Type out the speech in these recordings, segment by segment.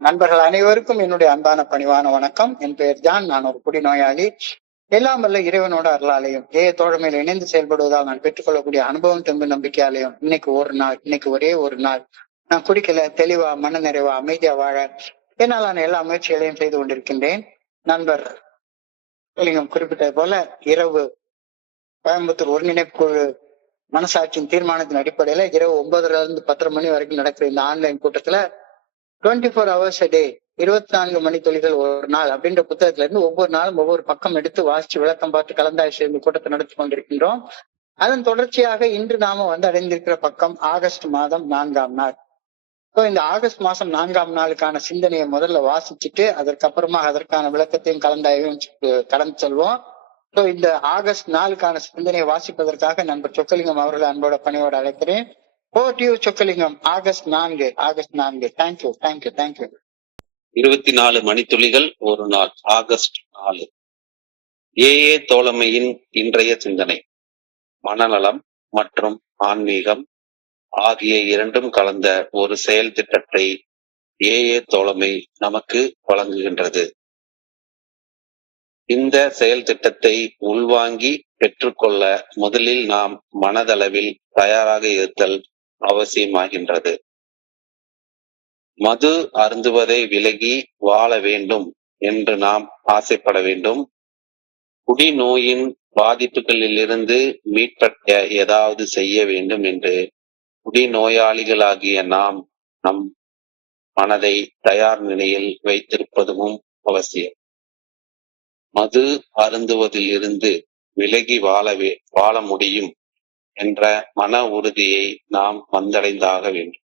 நண்பர்கள் அனைவருக்கும் என்னுடைய அன்பான பணிவான வணக்கம். என் பெயர் ஜான். நான் ஒரு குடிநோயாளி. எல்லாம் வல்ல இறைவனோட அருளாலையும் தோழமையில் இணைந்து செயல்படுவதால் நான் பெற்றுக்கொள்ளக்கூடிய அனுபவம் தெம்பு நம்பிக்கையாலையும் இன்னைக்கு ஒரே ஒரு நாள் நான் குடிக்கல, தெளிவா மன நிறைவா அமைதியா வாழ என்னாலான எல்லா முயற்சிகளையும் செய்து கொண்டிருக்கின்றேன். நண்பர் குறிப்பிட்டது போல இரவு கோயம்புத்தூர் ஒருங்கிணைப்பு குழு மனசாட்சியின் தீர்மானத்தின் அடிப்படையில இரவு 9:30 to 10:30 மணி வரைக்கும் நடக்கிற இந்த ஆன்லைன் கூட்டத்துல 24 hours a day, 24 மணித்துளிகள் ஒரு நாள் அப்படின்ற புத்தகத்துல இருந்து ஒவ்வொரு நாளும் ஒவ்வொரு பக்கம் எடுத்து வாசிச்சு விளக்கம் பார்த்து கலந்தாய்ச்சி இந்த கூட்டத்தை நடத்தி கொண்டிருக்கின்றோம். அதன் தொடர்ச்சியாக இன்று நாம அடைந்திருக்கிற பக்கம் ஆகஸ்ட் மாதம் 4ஆம் நாள். இந்த ஆகஸ்ட் மாசம் 4ஆம் நாளுக்கான சிந்தனையை முதல்ல வாசிச்சுட்டு அதற்கப்புறமா அதற்கான விளக்கத்தையும் கலந்தாய்வையும் கடந்து செல்வோம். இந்த ஆகஸ்ட் 4க்கான சிந்தனையை வாசிப்பதற்காக நண்பர் சொக்கலிங்கம் அவர்களை அன்போட பணியோட அழைக்கிறேன். சொக்கலிங்கம். ஆகஸ்ட் 4. தேங்க்யூ. 24 மணித்துளிகள் ஒரு நாள். ஆகஸ்ட் 4. ஏஏ தோழமையின் இன்றைய சிந்தனை மனநலம் மற்றும் ஆன்மீகம் ஆகிய இரண்டும் கலந்த ஒரு செயல் திட்டத்தை ஏஏ தோழமை நமக்கு வழங்குகின்றது. இந்த செயல் திட்டத்தை உள்வாங்கி பெற்றுக்கொள்ள முதலில் நாம் மனதளவில் தயாராக இருத்தல் அவசியமாகின்றது. மது அருந்துவதை விலகி வாழ வேண்டும் என்று நாம் ஆசைப்பட வேண்டும். குடிநோயின் பாதிப்புகளிலிருந்து மீட்பற்ற ஏதாவது செய்ய வேண்டும் என்று குடிநோயாளிகளாகிய நாம் நம் மனதை தயார் நிலையில் வைத்திருப்பதும் அவசியம். மது அருந்துவதிலிருந்து விலகி வாழ முடியும் என்ற மன உறுதியை நாம் வந்தடைந்தாக வேண்டும்.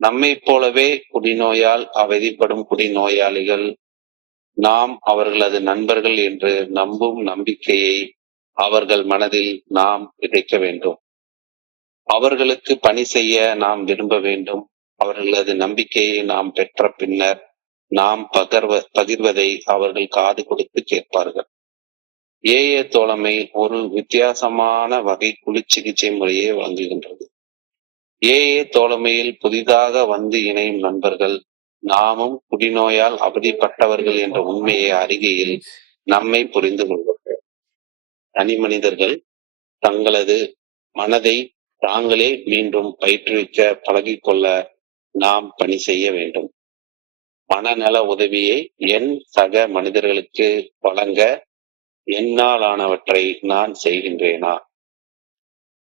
நம்மை போலவே குடிநோயால் அவதிப்படும் குடிநோயாளிகள் நாம் அவர்களது நண்பர்கள் என்று நம்பும் நம்பிக்கையை அவர்கள் மனதில் நாம் விதைக்க வேண்டும். அவர்களுக்கு பணி செய்ய நாம் விரும்ப வேண்டும். அவர்களது நம்பிக்கையை நாம் பெற்ற பின்னர் நாம் பகிர்வதை அவர்கள் காது கொடுத்து கேட்பார்கள். ஏஏ தோழமை ஒரு வித்தியாசமான வகை குழு சிகிச்சை முறையை வழங்குகின்றது. ஏஏ தோழமையில் புதிதாக இணையும் நண்பர்கள் நாமும் குடிநோயால் அவதிப்பட்டவர்கள் என்ற உண்மையை அறிகையில் நம்மை புரிந்து கொள்வார்கள். தனி மனிதர்கள் தங்களது மனதை தாங்களே மீண்டும் பயிற்றுவிக்க பழகிக்கொள்ள நாம் பணி செய்ய வேண்டும். மனநல உதவியை என் சக மனிதர்களுக்கு வழங்க என்னாலானவற்றை நான் செய்கின்றேனா?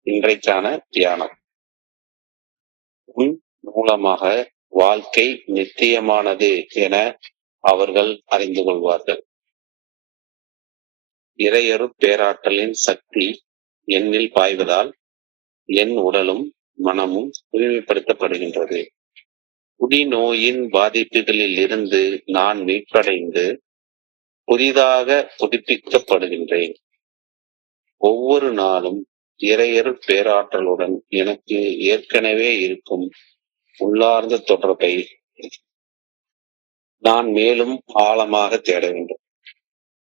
இன்றைக்கான தியானம். உன் மூலமாக வாழ்க்கை நித்தியமானது என அவர்கள் அறிந்து கொள்வார்கள். இறையரு பேராற்றலின் சக்தி என்னில் பாய்வதால் என் உடலும் மனமும் தூய்மைப்படுத்தப்படுகின்றது. குடிநோயின் பாதிப்புகளில் இருந்து நான் மீட்படைந்து புதிதாக புதுப்பிக்கப்படுகின்றேன். ஒவ்வொரு நாளும் இறையரு பேராற்றலுடன் எனக்கு ஏற்கனவே இருக்கும் உள்ளார்ந்த தொடர்பை நான் மேலும் ஆழமாக தேட வேண்டும்.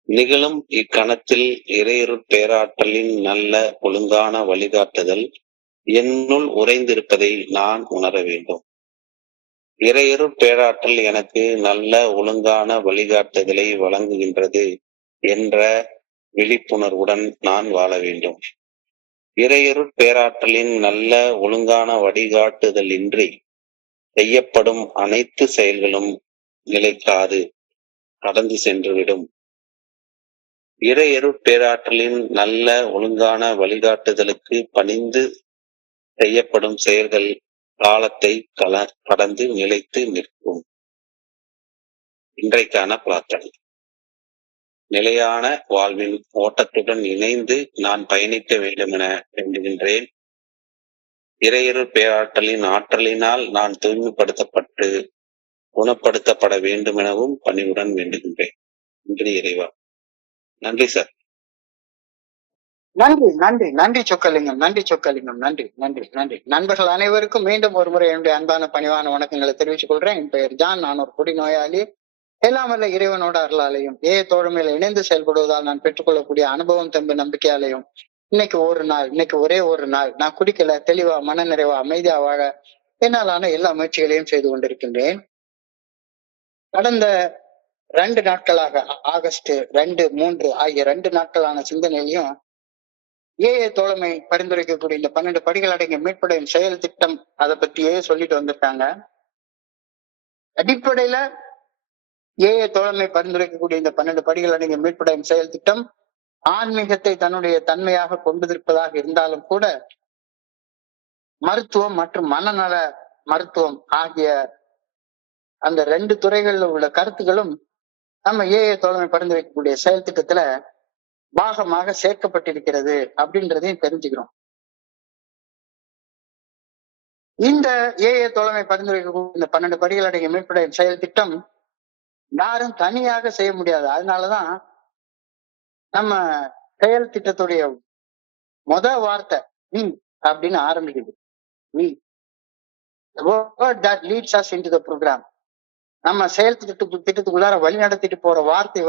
நிகழும் இக்கணத்தில் இறையரு பேராற்றலின் நல்ல ஒழுங்கான வழிகாட்டுதல் என்னுள் உறைந்திருப்பதை நான் உணர வேண்டும். இறையரு பேராற்றல் எனக்கு நல்ல ஒழுங்கான வழிகாட்டுதலை வழங்குகின்றது என்ற விழிப்புணர்வுடன் நான் வாழ வேண்டும். இறையரு பேராற்றலின் நல்ல ஒழுங்கான வழிகாட்டுதல் இன்றி செய்யப்படும் அனைத்து செயல்களும் நிலைக்காது, கடந்து சென்றுவிடும். இறையரு பேராற்றலின் நல்ல ஒழுங்கான வழிகாட்டுதலுக்கு பணிந்து செய்யப்படும் செயல்கள் காலத்தை கடந்து நிலைத்து நிற்கும். இன்றைக்கான பிரார்த்தனை. நிலையான வாழ்வின் ஓட்டத்துடன் இணைந்து நான் பயணிக்க வேண்டும் என வேண்டுகின்றேன். இறையரு பேராற்றலின் ஆற்றலினால் நான் தூய்மைப்படுத்தப்பட்டு குணப்படுத்தப்பட வேண்டும் எனவும் பணிவுடன் வேண்டுகின்றேன். நன்றி இறைவா. நன்றி சார். நன்றி சொக்கலிங்கம். நன்றி. நண்பர்கள் அனைவருக்கும் மீண்டும் ஒரு முறை என்னுடைய அன்பான பணிவான வணக்கங்களை தெரிவித்துக் கொள்றேன். என் பெயர் ஜான். நான் ஒரு குடிநோயாளி. எல்லாம் வல்ல இறைவனோட அருளாலையும் தோழமையில இணைந்து செயல்படுவதால் நான் பெற்றுக்கொள்ளக்கூடிய அனுபவம் தெம்பு நம்பிக்கையாலையும் இன்னைக்கு ஒரே ஒரு நாள் நான் குடிக்கல, தெளிவா மன நிறைவா அமைதியா வாழ என்னாலான எல்லா முயற்சிகளையும் செய்து கொண்டிருக்கின்றேன். கடந்த 2 நாட்களாக ஆகஸ்ட் 2, 3 ஆகிய 2 நாட்களான சிந்தனையிலையும் ஏஏ தோழமை பரிந்துரைக்கக்கூடிய இந்த 12 படிகள் அடங்கிய மீட்படையும் செயல் திட்டம் அதை பத்தியே சொல்லிட்டு வந்திருக்காங்க. அடிப்படையில ஏஏ தோழமை பரிந்துரைக்கக்கூடிய இந்த 12 படிகள் அடங்கிய மீட்படையும் செயல் திட்டம் ஆன்மீகத்தை தன்னுடைய தன்மையாக கொண்டிருப்பதாக இருந்தாலும் கூட மருத்துவம் மற்றும் மனநல மருத்துவம் ஆகிய அந்த 2 துறைகளில் உள்ள கருத்துக்களும் நம்ம ஏஏ தோழமை பரிந்துரைக்கக்கூடிய செயல் திட்டத்துல பாகமாக சேர்க்கப்பட்டிருக்கிறது அப்படின்றதையும் தெரிஞ்சுக்கிறோம். இந்த ஏஏ தோழமை பரிந்துரைக்கக்கூடிய இந்த 12 படிகள் அடங்கிய மீட்படையும் செயல் திட்டம் யாரும் தனியாக செய்ய முடியாது. அதனாலதான் நம்ம செயல் திட்டத்துடைய வார்த்தை வி அப்படின்னு ஆரம்பிக்குது. We word that leads us into the program. நம்ம செயல் திட்டத்துக்குள்ளார வழி நடத்திட்டு போற வார்த்தை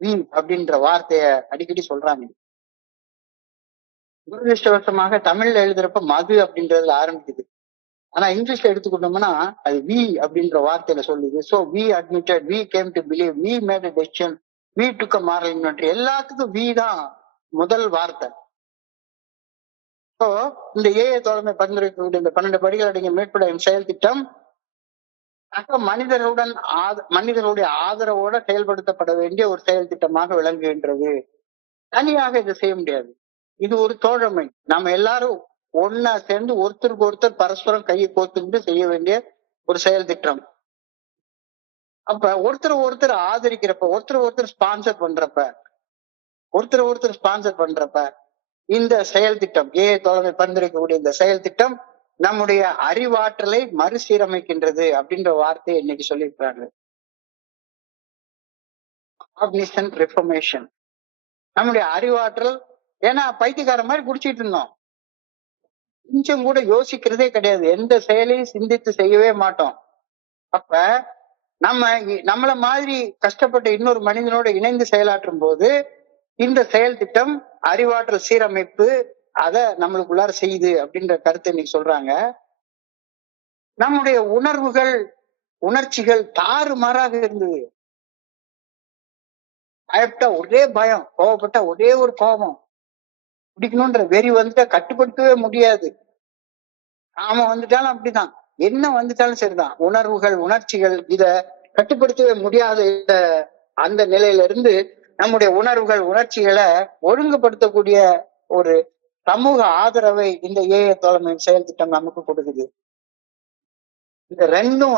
வி அப்படின்ற வார்த்தைய அடிக்கடி சொல்றாங்க. துரதிருஷ்டவசமாக தமிழ்ல எழுதுறப்ப மது அப்படின்றதுல ஆரம்பிக்குது. ஆனா இங்கிலீஷ்ல எடுத்துக்கிட்டோம்னா அது வி அப்படின்ற வார்த்தையில சொல்லுது. So we admitted, we came to believe, we made a decision, we took a moral inventory. எல்லாத்துக்கும் வி தான் முதல் வார்த்தை. இந்த ஏஏ தோழமை பரிந்துரைக்கக்கூடிய இந்த 12 படிகள் அடங்கிய மீட்படையும் செயல் திட்டம் மனிதர்களுடைய ஆதரவோட செயல்படுத்தப்பட வேண்டிய ஒரு செயல் திட்டமாக விளங்குகின்றது. தனியாக இதை செய்ய முடியாது. இது ஒரு தோழமை. நாம எல்லாரும் ஒன்னா சேர்ந்து ஒருத்தருக்கு ஒருத்தர் பரஸ்பரம் கையை கோத்துக்கிட்டு செய்ய வேண்டிய ஒரு செயல் திட்டம். அப்ப ஒருத்தர் ஆதரிக்கிறப்ப, ஒருத்தர் ஸ்பான்சர் பண்றப்ப இந்த செயல் திட்டம் ஏஏ தோழமை பரிந்துரைக்கக்கூடிய இந்த செயல் திட்டம் நம்முடைய அறிவாற்றலை மறுசீரமைக்கின்றது அப்படின்ற வார்த்தையை இன்னைக்கு சொல்லியிருக்காங்க. நம்முடைய அறிவாற்றல், ஏன்னா பைத்தியக்கார மாதிரி குடிச்சிட்டு இருந்தோம். கொஞ்சம் கூட யோசிக்கிறதே கிடையாது. எந்த செயலையும் சிந்தித்து செய்யவே மாட்டோம். அப்ப நம்மள மாதிரி கஷ்டப்பட்ட இன்னொரு மனிதனோட இணைந்து செயலாற்றும் போது இந்த செயல் திட்டம் அறிவாற்றல் சீரமைப்பு அத நம்மளுக்குள்ளார செய்யுது அப்படின்ற கருத்தை இன்னைக்கு சொல்றாங்க. நம்முடைய உணர்ச்சிகள் தாறுமாறாக இருந்தது. பயப்பட்டா ஒரே பயம், கோவப்பட்டா ஒரே ஒரு கோபம், பிடிக்கணும்ன்ற வெறி கட்டுப்படுத்தவே முடியாது. நாம வந்துட்டாலும் அப்படிதான், என்ன வந்துட்டாலும் சரிதான். உணர்ச்சிகள் இத கட்டுப்படுத்தவே முடியாத அந்த நிலையில இருந்து நம்முடைய உணர்ச்சிகளை ஒழுங்குபடுத்தக்கூடிய ஒரு சமூக ஆதரவை இந்த ஏஏ தோழமை செயல் திட்டம் நமக்கு கொடுக்குது. இந்த ரெண்டும்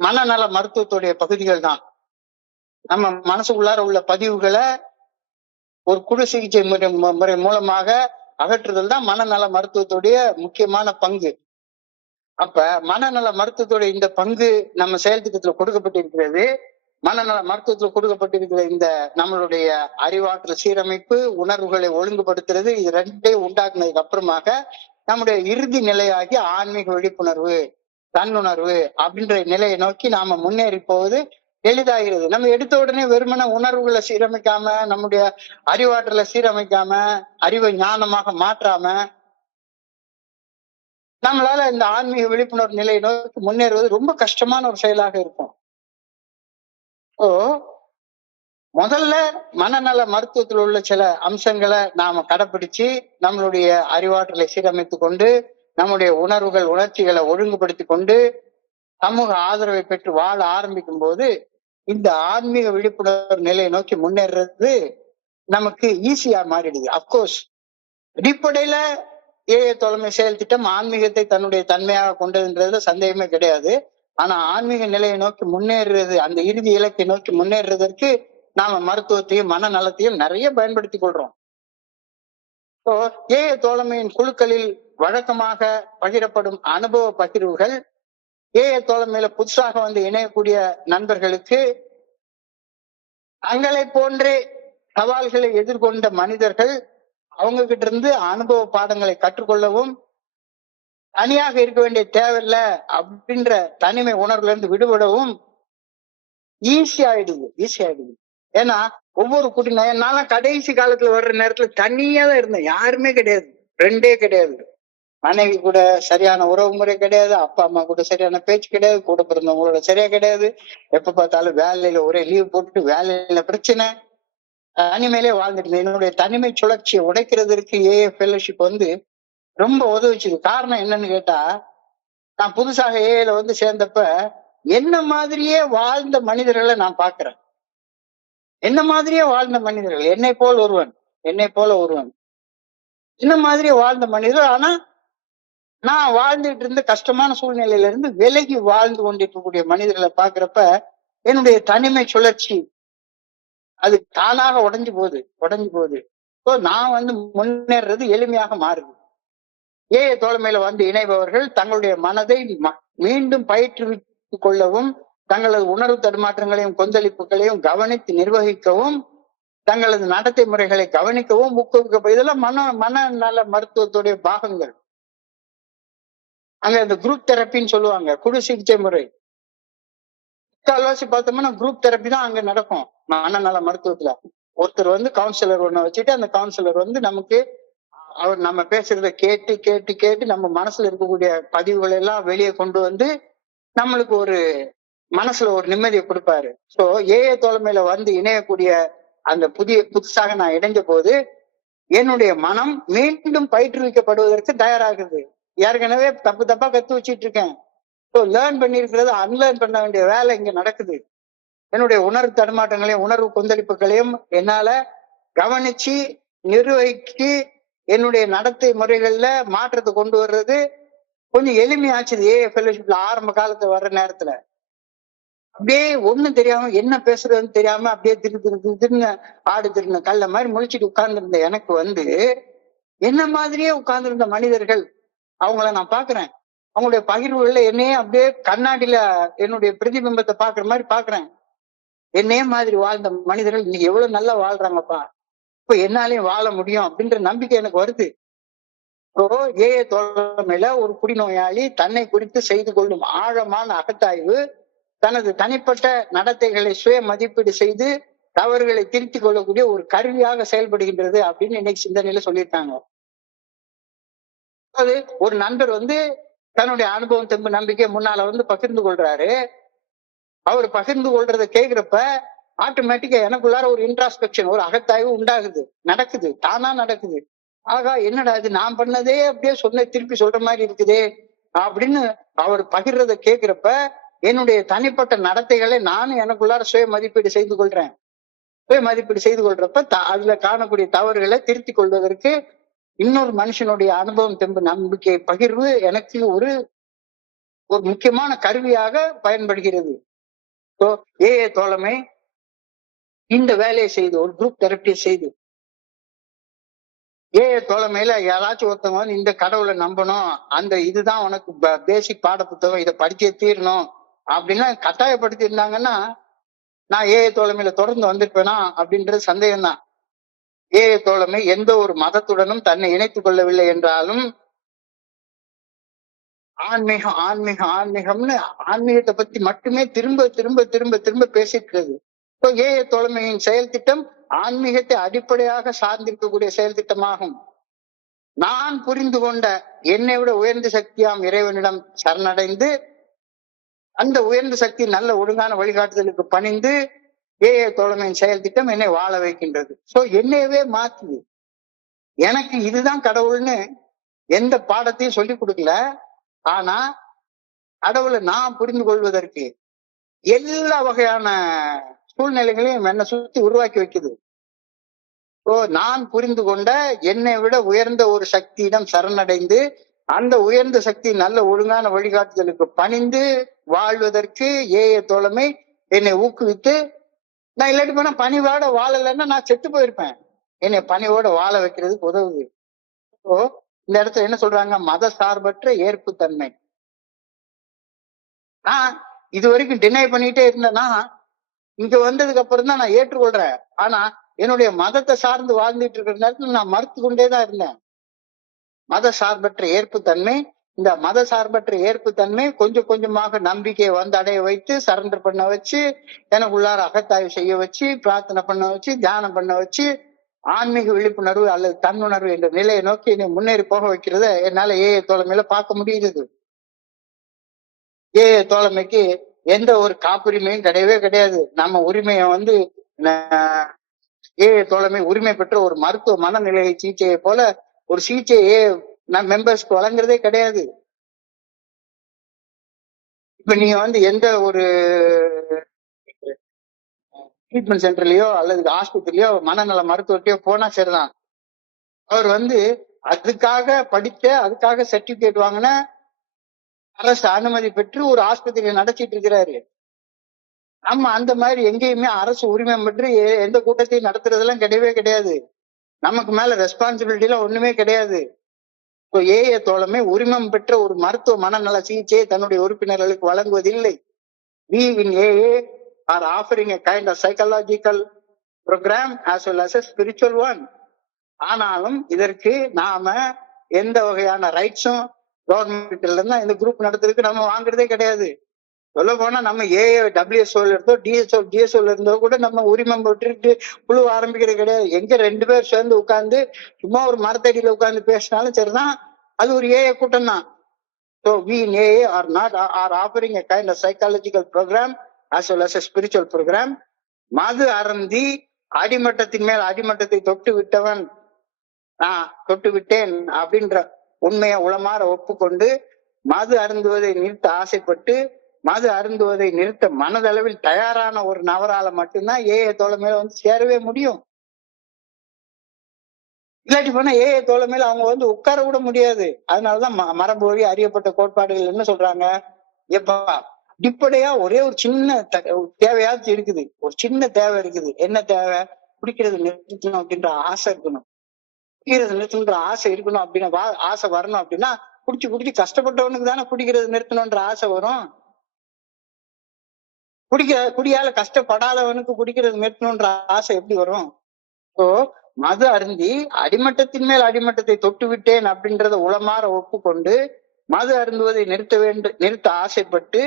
மனநல மருத்துவத்துடைய பகுதிகள் தான். நம்ம மனசுக்குள்ளார உள்ள பதிவுகளை ஒரு குழு சிகிச்சை முறை மூலமாக அகற்றுதல் தான் மனநல மருத்துவத்துடைய முக்கியமான பங்கு. அப்ப மனநல மருத்துவத்துடைய இந்த பங்கு நம்ம செயல் திட்டத்துல கொடுக்கப்பட்டிருக்கிறது. மனநல மருத்துவத்தில் கொடுக்கப்பட்டிருக்கிற இந்த நம்மளுடைய அறிவாற்றல் சீரமைப்பு, உணர்வுகளை ஒழுங்குபடுத்துறது, இது ரெண்டையும் உண்டாக்குனதுக்கு அப்புறமாக நம்முடைய இறுதி நிலையாகி ஆன்மீக விழிப்புணர்வு, தன்னுணர்வு அப்படின்ற நிலையை நோக்கி நாம முன்னேறி போவது எளிதாகிறது. நம்ம எடுத்த உடனே வெறுமன உணர்வுகளை சீரமைக்காம, நம்முடைய அறிவாற்றலை சீரமைக்காம, அறிவை ஞானமாக மாற்றாம நம்மளால இந்த ஆன்மீக விழிப்புணர்வு நிலையை நோக்கி முன்னேறுவது ரொம்ப கஷ்டமான ஒரு செயலாக இருக்கும். முதல்ல மனநல மருத்துவத்தில் உள்ள சில அம்சங்களை நாம கடைபிடிச்சு நம்மளுடைய அறிவாற்றலை சீரமைத்து கொண்டு நம்முடைய உணர்ச்சிகளை ஒழுங்குபடுத்தி கொண்டு சமூக ஆதரவை பெற்று வாழ ஆரம்பிக்கும் போது இந்த ஆன்மீக விழிப்புணர்வு நிலையை நோக்கி முன்னேறது நமக்கு ஈஸியா மாறிடுது. அப்கோர்ஸ் அடிப்படையில ஏஏ தோழமை செயல் திட்டம் ஆன்மீகத்தை தன்னுடைய தன்மையாக கொண்டதுன்றதுல சந்தேகமே கிடையாது. ஆனா ஆன்மீக நிலையை நோக்கி முன்னேறுறது, அந்த இறுதி இலக்கை நோக்கி முன்னேறுவதற்கு நாம மருத்துவத்தையும் மனநலத்தையும் நிறைய பயன்படுத்திக் கொள்றோம். ஏஏ தோழமையின் குழுக்களில் வழக்கமாக பகிரப்படும் அனுபவ பகிர்வுகள் ஏஏ தோழமையில புதுசாக இணையக்கூடிய நண்பர்களுக்கு தங்களை போன்றே சவால்களை எதிர்கொண்ட மனிதர்கள் அவங்க கிட்ட இருந்து அனுபவ பாடங்களை கற்றுக்கொள்ளவும், தனியாக இருக்க வேண்டிய தேவையில்லை அப்படின்ற தனிமை உணர்வுல இருந்து விடுபடவும் ஈஸி ஆயிடுது. ஏன்னா ஒவ்வொரு நானும் கடைசி காலத்துல வர்ற நேரத்துல தனியா தான் இருந்தேன். யாருமே கிடையாது, ஃப்ரெண்டே கிடையாது. மனைவி கூட சரியான உறவு முறை கிடையாது, அப்பா அம்மா கூட சரியான பேச்சு கிடையாது, கூட பிறந்தவங்களோட சரியா கிடையாது, எப்ப பார்த்தாலும் வேலையில ஒரே லீவ் போட்டுட்டு வேலையில பிரச்சனை, தனிமையிலே வாழ்ந்துட்டு இருந்தேன். என்னுடைய தனிமை சுழற்சியை உடைக்கிறதுக்கு ஏஏ ஃபெல்லோஷிப் வந்து ரொம்ப உதவிச்சுது. காரணம் என்னன்னு கேட்டா, நான் புதுசாக ஏஏல வந்து சேர்ந்தப்ப என்ன மாதிரியே வாழ்ந்த மனிதர்களை நான் பாக்குறேன். என்ன மாதிரியே வாழ்ந்த மனிதர்கள், என்னை போல ஒருவன் என்ன மாதிரியே வாழ்ந்த மனிதர். ஆனா நான் வாழ்ந்துட்டு இருந்த கஷ்டமான சூழ்நிலையில இருந்து விலகி வாழ்ந்து கொண்டிருக்கக்கூடிய மனிதர்களை பாக்குறப்ப என்னுடைய தனிமை சுழற்சி அது தானாக உடைஞ்சு போகுது. நான் வந்து முன்னேறது எளிமையாக மாறுது. ஏஏ தோழமையில வந்து இணைபவர்கள் தங்களுடைய மனதை மீண்டும் பயிற்றுவித்துக் கொள்ளவும், தங்களது உணர்வு தடுமாற்றங்களையும் கொந்தளிப்புகளையும் கவனித்து நிர்வகிக்கவும், தங்களது நடத்தை முறைகளை கவனிக்கவும் ஊக்குவிக்க, இதெல்லாம் மன நல மருத்துவத்துடைய பாகங்கள். அங்க இந்த குரூப் தெரப்பின்னு சொல்லுவாங்க, குழு சிகிச்சை முறை. முக்கால்வாசி பார்த்தோம்னா குரூப் தெரப்பி தான் அங்க நடக்கும் மனநல மருத்துவத்துல. ஒருத்தர் வந்து கவுன்சிலர் ஒண்ணு வச்சுட்டு அந்த கவுன்சிலர் வந்து நமக்கு அவர் நம்ம பேசுறத கேட்டு கேட்டு கேட்டு நம்ம மனசுல இருக்கக்கூடிய பதிவுகள் எல்லாம் வெளியே கொண்டு வந்து நம்மளுக்கு ஒரு மனசுல ஒரு நிம்மதியை கொடுப்பாரு. சோ ஏஏ தோழமையில வந்து இணையக்கூடிய அந்த புதுசாக நான் இணைஞ்ச போது என்னுடைய மனம் மீண்டும் பயிற்றுவிக்கப்படுவதற்கு தயாராகுது. ஏற்கனவே தப்பா கத்து வச்சிட்டு இருக்கேன். ஸோ லேர்ன் பண்ணிருக்கிறது அன்லேர்ன் பண்ண வேண்டிய வேலை இங்க நடக்குது. என்னுடைய உணர்வு தடுமாற்றங்களையும் உணர்வு கொந்தளிப்புகளையும் என்னால கவனிச்சு நிர்வகிக்கு என்னுடைய நடத்தை முறைகள்ல மாற்றத்தை கொண்டு வர்றது கொஞ்சம் எளிமையாச்சு. ஏஏ ஃபெல்லோஷிப்ல ஆரம்ப காலத்துல வர்ற நேரத்துல அப்படியே ஒண்ணும் தெரியாம என்ன பேசுறதுன்னு தெரியாம அப்படியே திருன்னு ஆடு திருந்த கல்ல மாதிரி முழிச்சிட்டு உட்கார்ந்து இருந்த எனக்கு வந்து என்ன மாதிரியே உட்கார்ந்து இருந்த மனிதர்கள் அவங்கள நான் பாக்குறேன். அவங்களுடைய பகிர்வுகள்ல என்னையே அப்படியே கண்ணாடியில என்னுடைய பிரதிபிம்பத்தை பாக்குற மாதிரி பாக்குறேன். என்னையே மாதிரி வாழ்ந்த மனிதர்கள் இன்னைக்கு எவ்வளவு நல்லா வாழ்றாங்கப்பா, இப்ப என்னாலையும் வாழ முடியும் அப்படின்ற நம்பிக்கை எனக்கு வருது. ஏஏ தோழமையில ஒரு குடிநோயாளி தன்னை குறித்து செய்து கொள்ளும் ஆழமான அகத்தாய்வு தனது தனிப்பட்ட நடத்தைகளை சுய மதிப்பீடு செய்து தவறுகளை திருத்திக் கொள்ளக்கூடிய ஒரு கருவியாக செயல்படுகின்றது அப்படின்னு இன்னைக்கு சிந்தனையில சொல்லியிருக்காங்க. அது ஒரு நண்பர் வந்து தன்னுடைய அனுபவம் தெம்பு நம்பிக்கை முன்னால வந்து பகிர்ந்து கொள்றாரு. அவர் பகிர்ந்து கொள்றதை கேட்கிறப்ப ஆட்டோமேட்டிக்கா எனக்குள்ளார ஒரு இன்ட்ராஸ்பெக்ஷன், ஒரு அகத்தாய்வு உண்டாகுது, நடக்குது, தானா நடக்குது. ஆகா என்னடா இது நான் பண்ணதே அப்படியே திருப்பி சொல்ற மாதிரி இருக்குதே அப்படின்னு அவர் பகிர்றதை கேட்கிறப்ப என்னுடைய தனிப்பட்ட நடத்தைகளை நானும் எனக்குள்ளார சுய மதிப்பீடு செய்து கொள்றேன். சுய மதிப்பீடு செய்து கொள்றப்ப அதுல காணக்கூடிய தவறுகளை திருத்திக் கொள்வதற்கு இன்னொரு மனுஷனுடைய அனுபவம் தெம்பு நம்பிக்கை பகிர்வு எனக்கு ஒரு முக்கியமான கருவியாக பயன்படுகிறது. ஏஏ தோழமை இந்த வேலையை செய்து ஒரு குரூப் தெரப்பியை செய்து ஏஏ தோழமையில யாராச்சும் ஒருத்தவங்க வந்து இந்த கடவுளை நம்பணும், அந்த இதுதான் உனக்கு பேசிக் பாட புத்தகம், இதை படிச்சே தீரணும் அப்படின்னா கட்டாயப்படுத்தி இருந்தாங்கன்னா நான் ஏஏ தோழமையில தொடர்ந்து வந்திருப்பேனா அப்படின்றது சந்தேகம் தான். ஏஏ தோழமை எந்த ஒரு மதத்துடனும் தன்னை இணைத்துக் கொள்ளவில்லை என்றாலும் ஆன்மீகம் ஆன்மீகம் ஆன்மீகம்னு ஆன்மீகத்தை பத்தி மட்டுமே திரும்ப திரும்ப திரும்ப திரும்ப பேசிக்கிறது. ஏஏ தோழமையின் செயல் திட்டம் ஆன்மீகத்தை அடிப்படையாக சார்ந்திருக்கக்கூடிய செயல் திட்டமாகும். நான் புரிந்து கொண்ட என்னை விட உயர்ந்த சக்தியாம் இறைவனிடம் சரணடைந்து அந்த உயர்ந்த சக்தி நல்ல ஒழுங்கான வழிகாட்டுதலுக்கு பணிந்து ஏஏ தோழமையின் செயல் திட்டம் என்னை வாழ வைக்கின்றது. என்னையவே மாத்துது. எனக்கு இதுதான் கடவுள்னு எந்த பாடத்தையும் சொல்லி கொடுக்கல. ஆனா கடவுளை நான் புரிந்து கொள்வதற்கு எல்லா வகையான சூழ்நிலைகளையும் என்னை சுத்தி உருவாக்கி வைக்குது. நான் புரிந்து கொண்ட என்னை விட உயர்ந்த ஒரு சக்தியிடம் சரணடைந்து அந்த உயர்ந்த சக்தி நல்ல ஒழுங்கான வழிகாட்டுதலுக்கு பணிந்து வாழ்வதற்கு ஏஏ தோழமை என்னை ஊக்குவித்து, நான் இல்லாட்டி போனா பணிவோட வாழலைன்னா நான் செத்து போயிருப்பேன். என்னை பணிவோட வாழ வைக்கிறதுக்கு உதவுது. இந்த இடத்துல என்ன சொல்றாங்க, மத சார்பற்ற ஏற்புத்தன்மை. நான் இது வரைக்கும் டினை பண்ணிட்டே இருந்தேன்னா இங்க வந்ததுக்கு அப்புறம் தான் நான் ஏற்றுக்கொள்றேன். ஆனா என்னுடைய மதத்தை சார்ந்து வாழ்ந்துட்டு இருக்கிற நேரத்துல நான் மறுத்து கொண்டேதான் இருந்தேன். மத சார்பற்ற ஏற்புத்தன்மை, இந்த மத சார்பற்ற ஏற்புத்தன்மை கொஞ்சம் கொஞ்சமாக நம்பிக்கையை வந்து அடைய வைத்து சரண்டர் பண்ண வச்சு எனக்குள்ளார அகத்தாய்வு செய்ய வச்சு பிரார்த்தனை பண்ண வச்சு தியானம் பண்ண வச்சு ஆன்மீக விழிப்புணர்வு அல்லது தன்னுணர்வு என்ற நிலையை நோக்கி என்னை முன்னேறி போக வைக்கிறத என்னால ஏஐ தோழமையில பார்க்க முடியுது. ஏஐ தோழமைக்கு எந்த ஒரு காப்புரிமையும் கிடையவே கிடையாது. நம்ம உரிமையை வந்து ஏஐ தோழமை உரிமை பெற்ற ஒரு மருத்துவ மனநிலை சிகிச்சையை போல ஒரு சிகிச்சையே மெம்பர்ஸ்க்கு வழங்குறதே கிடையாது. இப்ப நீங்க வந்து எந்த ஒரு ட்ரீட்மெண்ட் சென்டர்லயோ அல்லது ஆஸ்பத்திரிலயோ மனநல மருத்துவத்தையோ போனா சரிதான். அவர் வந்து அதுக்காக படித்த அதுக்காக சர்டிபிகேட் வாங்கின அரசு அனுமதி பெற்று ஒரு ஆஸ்பத்திரியை நடத்திட்டு இருக்கிறாரு. நம்ம அந்த மாதிரி எங்கேயுமே அரசு உரிமை பெற்று எந்த கூட்டத்தையும் நடத்துறதெல்லாம் கிடையவே கிடையாது. நமக்கு மேல ரெஸ்பான்சிபிலிட்டி எல்லாம் ஒண்ணுமே கிடையாது. ஏஐ தோழமை உரிமம் பெற்ற ஒரு மருத்துவ மனநல சிகிச்சையை தன்னுடைய உறுப்பினர்களுக்கு வழங்குவதில்லை. We in AA are offering a kind of psychological program as well as a spiritual one. ஆனாலும் இதற்கு நாம எந்த வகையான ரைட்ஸும் கவர்மெண்ட்ல இருந்தா இந்த குரூப் நடத்துறதுக்கு நம்ம வாங்குறதே கிடையாது. சொல்ல போனா நம்ம WSOல இருந்தோ டிஎஸ்ஓல இருந்தோ கூட நம்ம உரிமம் பெற்றுட்டு குழு ஆரம்பிக்கிறது கிடையாது. எங்க 2 பேர் சேர்ந்து உட்கார்ந்து சும்மா ஒரு மரத்தடியில உட்கார்ந்து பேசினாலும் சரிதான், அது ஒரு ஏஐ கூட்டம் தான். So we in AA are offering a kind of psychological program as well as a spiritual program. மது அருந்தி அடிமட்டத்தின் மேல் அடிமட்டத்தை தொட்டு விட்டவன் நான் தொட்டு விட்டேன் அப்படின்ற உண்மையை உளமாற ஒப்புக்கொண்டு மது அருந்துவதை நிறுத்த ஆசைப்பட்டு மது அருந்துவதை நிறுத்த மனதளவில் தயாரான ஒரு நபரால மட்டும்தான் ஏஐ தோழமையில வந்து சேரவே முடியும். இல்லாட்டி போனா ஏஐ தோழமையில அவங்க வந்து உட்கார விட முடியாது. அதனாலதான் மரபு வழி அறியப்பட்ட கோட்பாடுகள் என்ன சொல்றாங்க, எப்பா அடிப்படையா ஒரே ஒரு சின்ன தேவையாச்சும் இருக்குது, ஒரு சின்ன தேவை இருக்குது. என்ன தேவை? குடிக்கிறது நிறுத்தணும் அப்படின்ற ஆசை இருக்கணும். குடிக்கிறது நிறுத்தணுன்ற ஆசை இருக்கணும் அப்படின்னா ஆசை வரணும் அப்படின்னா குடிச்சு கஷ்டப்பட்டவனுக்கு தானே குடிக்கிறது நிறுத்தணும்ன்ற ஆசை வரும். குடியால கஷ்டப்படாதவனுக்கு குடிக்கிறது நிறுத்தணும்ன்ற ஆசை எப்படி வரும்? ஸோ மது அருந்தி அடிமட்டத்தின் மேல் அடிமட்டத்தை தொட்டு விட்டேன் அப்படின்றத உளமாற ஒப்புக்கொண்டு மது அருந்துவதை நிறுத்த ஆசைப்பட்டு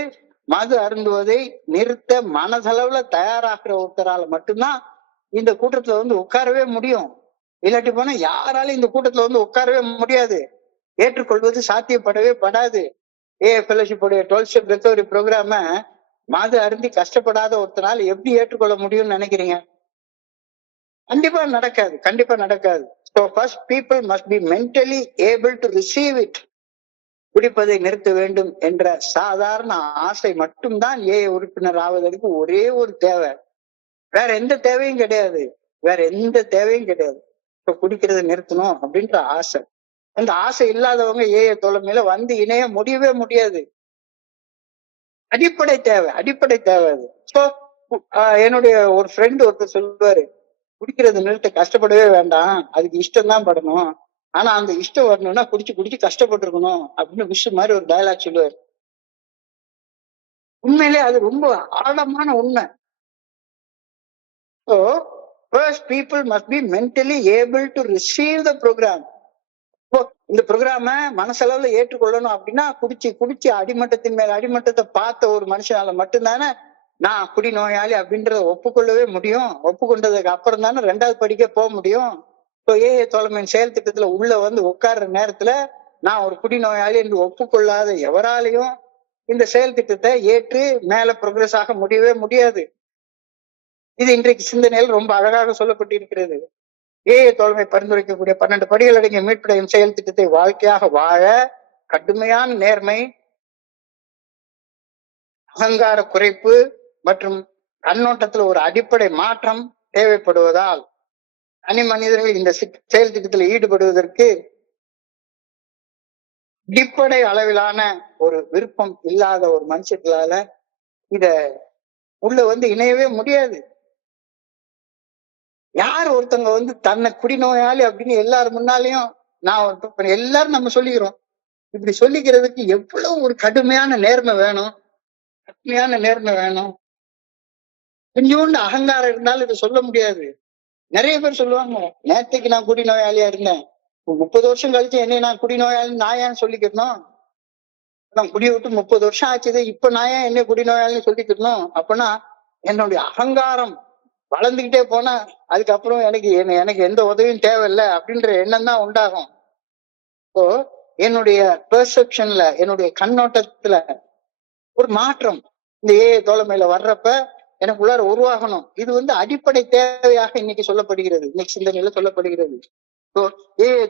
மது அருந்துவதை நிறுத்த மனதளவுல தயாராகிற ஒருத்தரால மட்டும்தான் இந்த கூட்டத்துல வந்து உட்காரவே முடியும். இல்லாட்டி போனா யாராலும் இந்த கூட்டத்துல வந்து உட்காரவே முடியாது. ஏற்றுக்கொள்வது சாத்தியப்படவே படாது. ஃபெலோஷிப் உடைய 12 ஸ்டெப் ரெக்கவரி ப்ரோக்ராம மது அருந்தி கஷ்டப்படாத ஒருத்தரால் எப்படி ஏற்றுக்கொள்ள முடியும்னு நினைக்கிறீங்க? கண்டிப்பா நடக்காது. So first people must be mentally able to receive it. குடிப்பதை நிறுத்த வேண்டும் என்ற சாதாரண ஆசை மட்டும்தான் ஏஐ உறுப்பினர் ஆவதற்கு ஒரே ஒரு தேவை. வேற எந்த தேவையும் கிடையாது. இப்ப குடிக்கிறத நிறுத்தணும் அப்படின்ற ஆசை. அந்த ஆசை இல்லாதவங்க ஏஐ தோழமையில வந்து இணைய முடியவே முடியாது. அடிப்படை தேவை அது. ஸோ என்னுடைய ஒரு ஃப்ரெண்ட் ஒருத்தர் சொல்லுவாரு, குடிக்கிறது நிறுத்த கஷ்டப்படவே வேண்டாம், அதுக்கு இஷ்டம் தான் படணும். ஆனா அந்த இஷ்டம் வரணும்னா குடிச்சு கஷ்டப்பட்டு இருக்கணும் அப்படின்னு விஷயம் மாதிரி ஒரு டயலாக் சொல்லுவாரு. உண்மையிலே அது ரொம்ப ஆழமான உண்மை. So first people must be mentally able to receive the program. இந்த ப்ரோக்ராம மனசளவுல ஏற்றுக்கொள்ளணும் அப்படின்னா குடிச்சு அடிமட்டத்தின் மேல அடிமட்டத்தை பார்த்த ஒரு மனுஷனால மட்டும்தானே நான் குடிநோயாளி அப்படின்றத ஒப்புக்கொள்ளவே முடியும். ஒப்புக்கொண்டதுக்கு அப்புறம் தானே 2வது படிக்க போக முடியும். இப்போ ஏஐ தோழமையின் செயல் திட்டத்துல உள்ள வந்து உட்கார்ற நேரத்துல நான் ஒரு குடிநோயாளி என்று ஒப்புக்கொள்ளாத எவராலையும் இந்த செயல் திட்டத்தை ஏற்று மேல ப்ரோக்ரஸ் ஆக முடியவே முடியாது. இது இன்றைக்கு சிந்தனையில் ரொம்ப அழகாக சொல்லப்பட்டிருக்கிறது. ஏஐ தோழமை பரிந்துரைக்கக்கூடிய 12 படிகள் அடங்கிய மீட்படையும் செயல் திட்டத்தை வாழ்க்கையாக வாழ கடுமையான நேர்மை, அகங்கார குறைப்பு மற்றும் கண்ணோட்டத்துல ஒரு அடிப்படை மாற்றம் தேவைப்படுவதால் தனி மனிதர்கள் இந்த செயல் திட்டத்தில் ஈடுபடுவதற்கு அடிப்படை அளவிலான ஒரு விருப்பம் இல்லாத ஒரு மனுஷங்களால இத உள்ள வந்து இணையவே முடியாது. யார் ஒருத்தவங்க வந்து தன்னை குடிநோயாளி அப்படின்னு எல்லாரும் முன்னாலையும் எல்லாரும் நம்ம சொல்லிக்கிறோம். இப்படி சொல்லிக்கிறதுக்கு எவ்வளவு ஒரு கடுமையான நேர்மை வேணும். கொஞ்சோண்டு அகங்காரம் இருந்தாலும் இதை சொல்ல முடியாது. நிறைய பேர் சொல்லுவாங்க, நேற்றுக்கு நான் குடிநோயாளியா இருந்தேன், 30 வருஷம் கழிச்சு என்னை நான் குடிநோயாளி நான் ஏன் சொல்லிக்கணும்? நான் குடியை விட்டு 30 வருஷம் ஆச்சுது, இப்ப நான் ஏன் என்ன குடிநோயாளின்னு சொல்லிக்கணும்? அப்படின்னா என்னுடைய அகங்காரம் வளர்ந்துகிட்டே போனா அதுக்கப்புறம் எனக்கு எந்த உதவியும் தேவையில்லை அப்படின்ற எண்ணம் தான் உண்டாகும். இப்போ என்னுடைய பெர்செப்ஷன்ல, என்னுடைய கண்ணோட்டத்துல ஒரு மாற்றம் இந்த தோழமையில வர்றப்ப எனக்கு உள்ளார உருவாகணும். இது அடிப்படை தேவையாக இன்னைக்கு சொல்லப்படுகிறது, இன்னைக்கு சிந்தனையில சொல்லப்படுகிறது.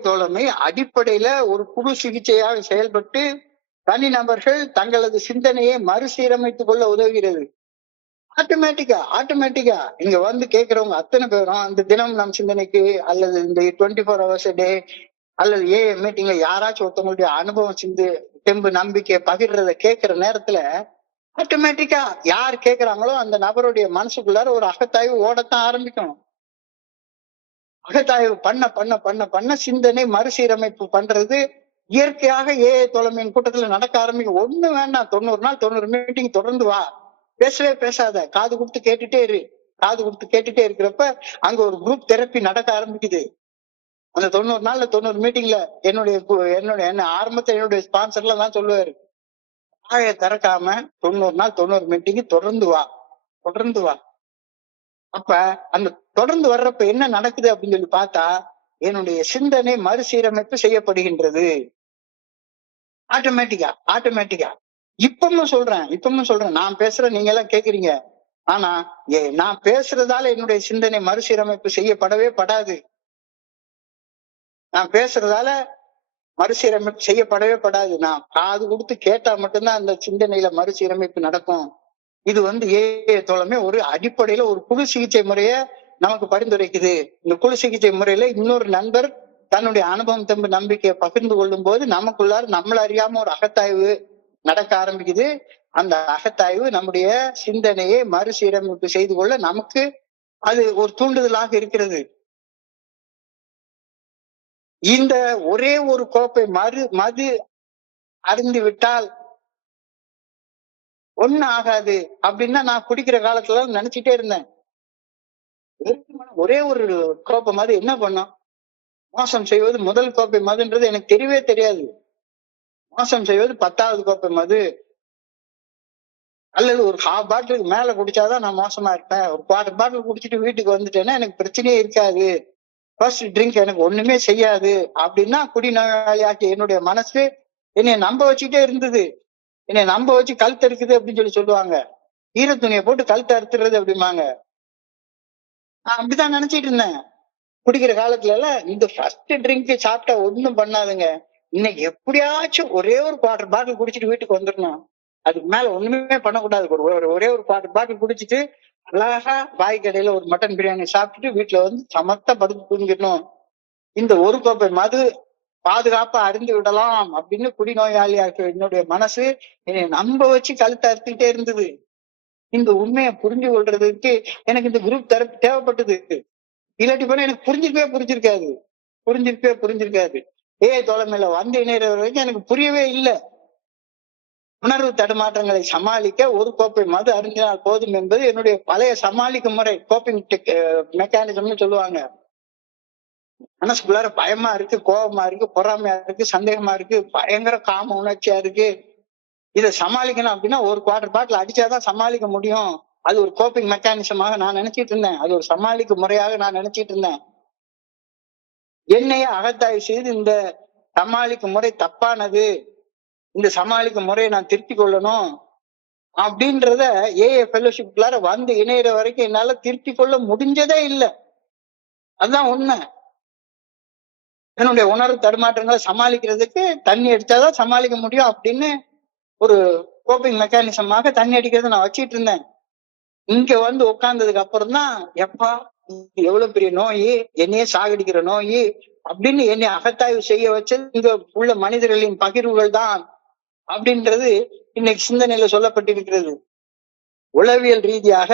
தோழமை அடிப்படையில ஒரு குழு சிகிச்சையாக செயல்பட்டு தனிநபர்கள் தங்களது சிந்தனையை மறுசீரமைத்துக் கொள்ள உதவுகிறது. ஆட்டோமேட்டிக்கா இங்க கேட்கிறவங்க அத்தனை பேரும் அந்த தினம் நம் சிந்தனைக்கு அல்லது இந்த 24 hours a day அல்லது மீட்டிங்ல யாராச்சும் ஒருத்தவங்களுடைய அனுபவம் தெம்பு நம்பிக்கை பகிர்றத கேட்கிற நேரத்துல ஆட்டோமேட்டிக்கா யார் கேட்கிறாங்களோ அந்த நபருடைய மனசுக்குள்ளார ஒரு அகத்தாய்வு ஓடத்தான் ஆரம்பிக்கணும். அகத்தாய்வு பண்ண பண்ண பண்ண பண்ண சிந்தனை மறுசீரமைப்பு பண்றது இயற்கையாக தோழமையின் கூட்டத்துல நடக்க ஆரம்பிக்கும். ஒண்ணு வேண்டாம், 90 நாள் 90 மீட்டிங் தொடர்ந்து வா, பேசவே பேசாத, காது கொடுத்து கேட்டுட்டே இரு. காது கொடுத்து கேட்டுட்டே இருக்கிறப்ப அங்க ஒரு குரூப் தெரப்பி நடக்க ஆரம்பிக்குது. அந்த 90 நாள்ல 90 மீட்டிங்ல என்ன ஆரம்பத்துல என்னுடைய ஸ்பான்சர்லாம் தான் சொல்லுவாரு, வாயை திறக்காம 90 நாள் 90 மீட்டிங் தொடர்ந்து வா. அப்ப அந்த தொடர்ந்து வர்றப்ப என்ன நடக்குது அப்படின்னு சொல்லி பார்த்தா என்னுடைய சிந்தனை மறுசீரமைப்பு செய்யப்படுகின்றது. ஆட்டோமேட்டிக்கா இப்பவும் சொல்றேன், நான் பேசுறேன், நீங்க எல்லாம் கேக்குறீங்க. ஆனா நான் பேசுறதால என்னுடைய சிந்தனை மறுசீரமைப்பு செய்யப்படவே படாது. நான் பேசுறதால மறுசீரமைப்பு செய்யப்படவே படாது. நான் காது கொடுத்து கேட்டா மட்டும்தான் அந்த சிந்தனையில மறுசீரமைப்பு நடக்கும். இது தோழமை ஒரு அடிப்படையில ஒரு குழு சிகிச்சை முறைய நமக்கு பரிந்துரைக்குது. இந்த குழு சிகிச்சை முறையில இன்னொரு நண்பர் தன்னுடைய அனுபவம் தெம்பு நம்பிக்கையை பகிர்ந்து கொள்ளும் போது நமக்குள்ளார நம்மள அறியாம ஒரு அகத்தாய்வு நடக்க ஆரம்பிக்குது. அந்த அகத்தாய்வு நம்முடைய சிந்தனையை மறுசீரமைப்பு செய்து கொள்ள நமக்கு அது ஒரு தூண்டுதலாக இருக்கிறது. இந்த ஒரே ஒரு கோப்பை மது அருந்து விட்டால் ஒண்ணு ஆகாது அப்படின்னா நான் குடிக்கிற காலத்துல நினைச்சிட்டே இருந்தேன். ஒரே ஒரு கோப்பை மது என்ன பண்ணும்? மோசம் செய்வது முதல் கோப்பை மதுன்றது எனக்கு தெரியவே தெரியாது. மோசம் செய்வது 10வது கோப்பை மது அல்லது ஒரு 1/2 பாட்டிலுக்கு மேல குடிச்சாதான் நான் மோசமா இருப்பேன். ஒரு 1/4 பாட்டில் குடிச்சிட்டு வீட்டுக்கு வந்துட்டேன்னா எனக்கு பிரச்சனையே இருக்காது, ஃபர்ஸ்ட் ட்ரிங்க் எனக்கு ஒண்ணுமே செய்யாது அப்படின்னா குடிநோயாளியாக்கி என்னுடைய மனசு என்னைய நம்ப வச்சுட்டே இருந்தது. என்னை நம்ப வச்சு கழுத்து அறுக்குது அப்படின்னு சொல்லுவாங்க. ஈர துணியை போட்டு கழுத்து அறுத்துறது அப்படிம்பாங்க. நான் அப்படிதான் நினைச்சிட்டு இருந்தேன் குடிக்கிற காலத்துல. இந்த ஃபர்ஸ்ட் ட்ரிங்க் சாப்பிட்டா ஒண்ணும் பண்ணாதுங்க. இன்னைக்கு எப்படியாச்சும் ஒரே ஒரு 1/4 பாட்டில் குடிச்சிட்டு வீட்டுக்கு வந்துடணும், அதுக்கு மேல ஒண்ணுமே பண்ணக்கூடாது. ஒரே ஒரு 1/4 பாட்டில் குடிச்சிட்டு அழகா பாய் கடையில ஒரு மட்டன் பிரியாணி சாப்பிட்டுட்டு வீட்டுல சமத்தா படுத்து தூங்கிடணும். இந்த ஒரு கோப்பை மது பாதுகாப்பா அறிந்து விடலாம் அப்படின்னு குடிநோயாளியாக என்னுடைய மனசு என்னை நம்ப வச்சு கழுத்தை அறுத்துக்கிட்டே இருந்தது. இந்த உண்மையை புரிஞ்சு கொள்றதுக்கு எனக்கு இந்த குரூப் தெரப்பி தேவைப்பட்டது. இல்லாட்டி போனா எனக்கு புரிஞ்சிருக்காது. தோழமையில இணையற வரைக்கும் எனக்கு புரியவே இல்லை. உணர்வு தடுமாற்றங்களை சமாளிக்க ஒரு கோப்பை மது அருந்தினால் போதும் என்பது என்னுடைய பழைய சமாளிக்கும் முறை, கோப்பிங் மெக்கானிசம்னு சொல்லுவாங்க. மனசுக்குள்ளார பயமா இருக்கு, கோபமா இருக்கு, பொறாமையா இருக்கு, சந்தேகமா இருக்கு, பயங்கர காம உணர்ச்சியா இருக்கு. இதை சமாளிக்கணும் அப்படின்னா ஒரு 1/4 பாட்டில் அடிச்சாதான் சமாளிக்க முடியும். அது ஒரு கோப்பிங் மெக்கானிசமாக நான் நினைச்சிட்டு இருந்தேன். அது ஒரு சமாளிக்கும் முறையாக நான் நினைச்சிட்டு இருந்தேன். என்னையே அகத்தாய்வு செய்து இந்த சமாளிக்கும் முறை தப்பானது, இந்த சமாளிக்கும் முறையை நான் திருத்திக் கொள்ளணும் அப்படின்றத ஃபெல்லோஷிப்குள்ளார இணையிற வரைக்கும் என்னால திருத்திக் கொள்ள முடிஞ்சதே இல்லை. அதுதான் உண்மை. என்னுடைய உணர்வு தடுமாற்றங்களை சமாளிக்கிறதுக்கு தண்ணி அடிச்சாதான் சமாளிக்க முடியும் அப்படின்னு ஒரு கோப்பிங் மெக்கானிசமாக தண்ணி அடிக்கிறத நான் வச்சிட்டு இருந்தேன். இங்க உட்கார்ந்ததுக்கு அப்புறம் தான் எப்பா எவ்வளவு பெரிய நோய், என்னையே சாகடிக்கிற நோய் அப்படின்னு என்னை அகத்தாய்வு செய்ய வச்சது இங்க உள்ள மனிதர்களின் பகிர்வுகள் தான் அப்படின்றது இன்னைக்கு சிந்தனையில சொல்லப்பட்டிருக்கிறது. உளவியல் ரீதியாக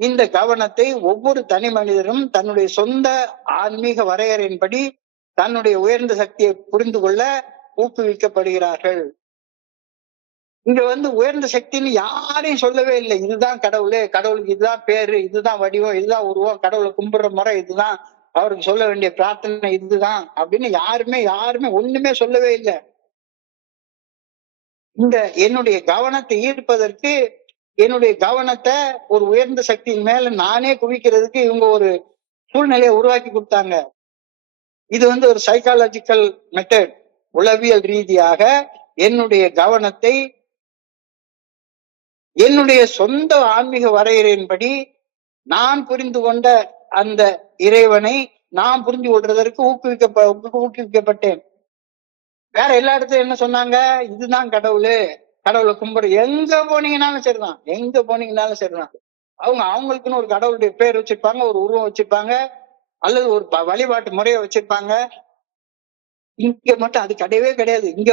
இந்த கவனத்தை ஒவ்வொரு தனி மனிதரும் தன்னுடைய சொந்த ஆன்மீக வரையறையின்படி தன்னுடைய உயர்ந்த சக்தியை புரிந்து கொள்ள ஊக்குவிக்கப்படுகிறார்கள். இங்க உயர்ந்த சக்தின்னு யாரையும் சொல்லவே இல்லை. இதுதான் கடவுளுக்கு இதுதான் பேரு, இதுதான் வடிவம், இதுதான் உருவம், கடவுளை கும்பிடுற முறை இதுதான், அவருக்கு சொல்ல வேண்டிய பிரார்த்தனை இதுதான் அப்படின்னு யாருமே ஒண்ணுமே சொல்லவே இல்லை. இந்த என்னுடைய கவனத்தை ஈர்ப்பதற்கு என்னுடைய கவனத்தை ஒரு உயர்ந்த சக்தியின் மேல நானே குவிக்கிறதுக்கு இவங்க ஒரு சூழ்நிலையை உருவாக்கி கொடுத்தாங்க. இது ஒரு சைக்காலஜிக்கல் மெத்தட். உளவியல் ரீதியாக என்னுடைய கவனத்தை என்னுடைய சொந்த ஆன்மீக வரையறையின்படி நான் புரிந்து கொண்ட அந்த இறைவனை நான் புரிந்து கொள்றதற்கு ஊக்குவிக்கப்பட்டேன். வேற எல்லா இடத்துலயும் என்ன சொன்னாங்க? இதுதான் கடவுளு, கடவுளை கும்பிடு. எங்க போனீங்கன்னாலும் சரிதான், எங்க போனீங்கன்னாலும் சரிதான். அவங்களுக்குன்னு ஒரு கடவுளுடைய பேர் வச்சிருப்பாங்க, ஒரு உருவம் வச்சிருப்பாங்க, அல்லது ஒரு வழிபாட்டு முறையை வச்சிருப்பாங்க. இங்க மட்டும் அது கிடையவே கிடையாது. இங்க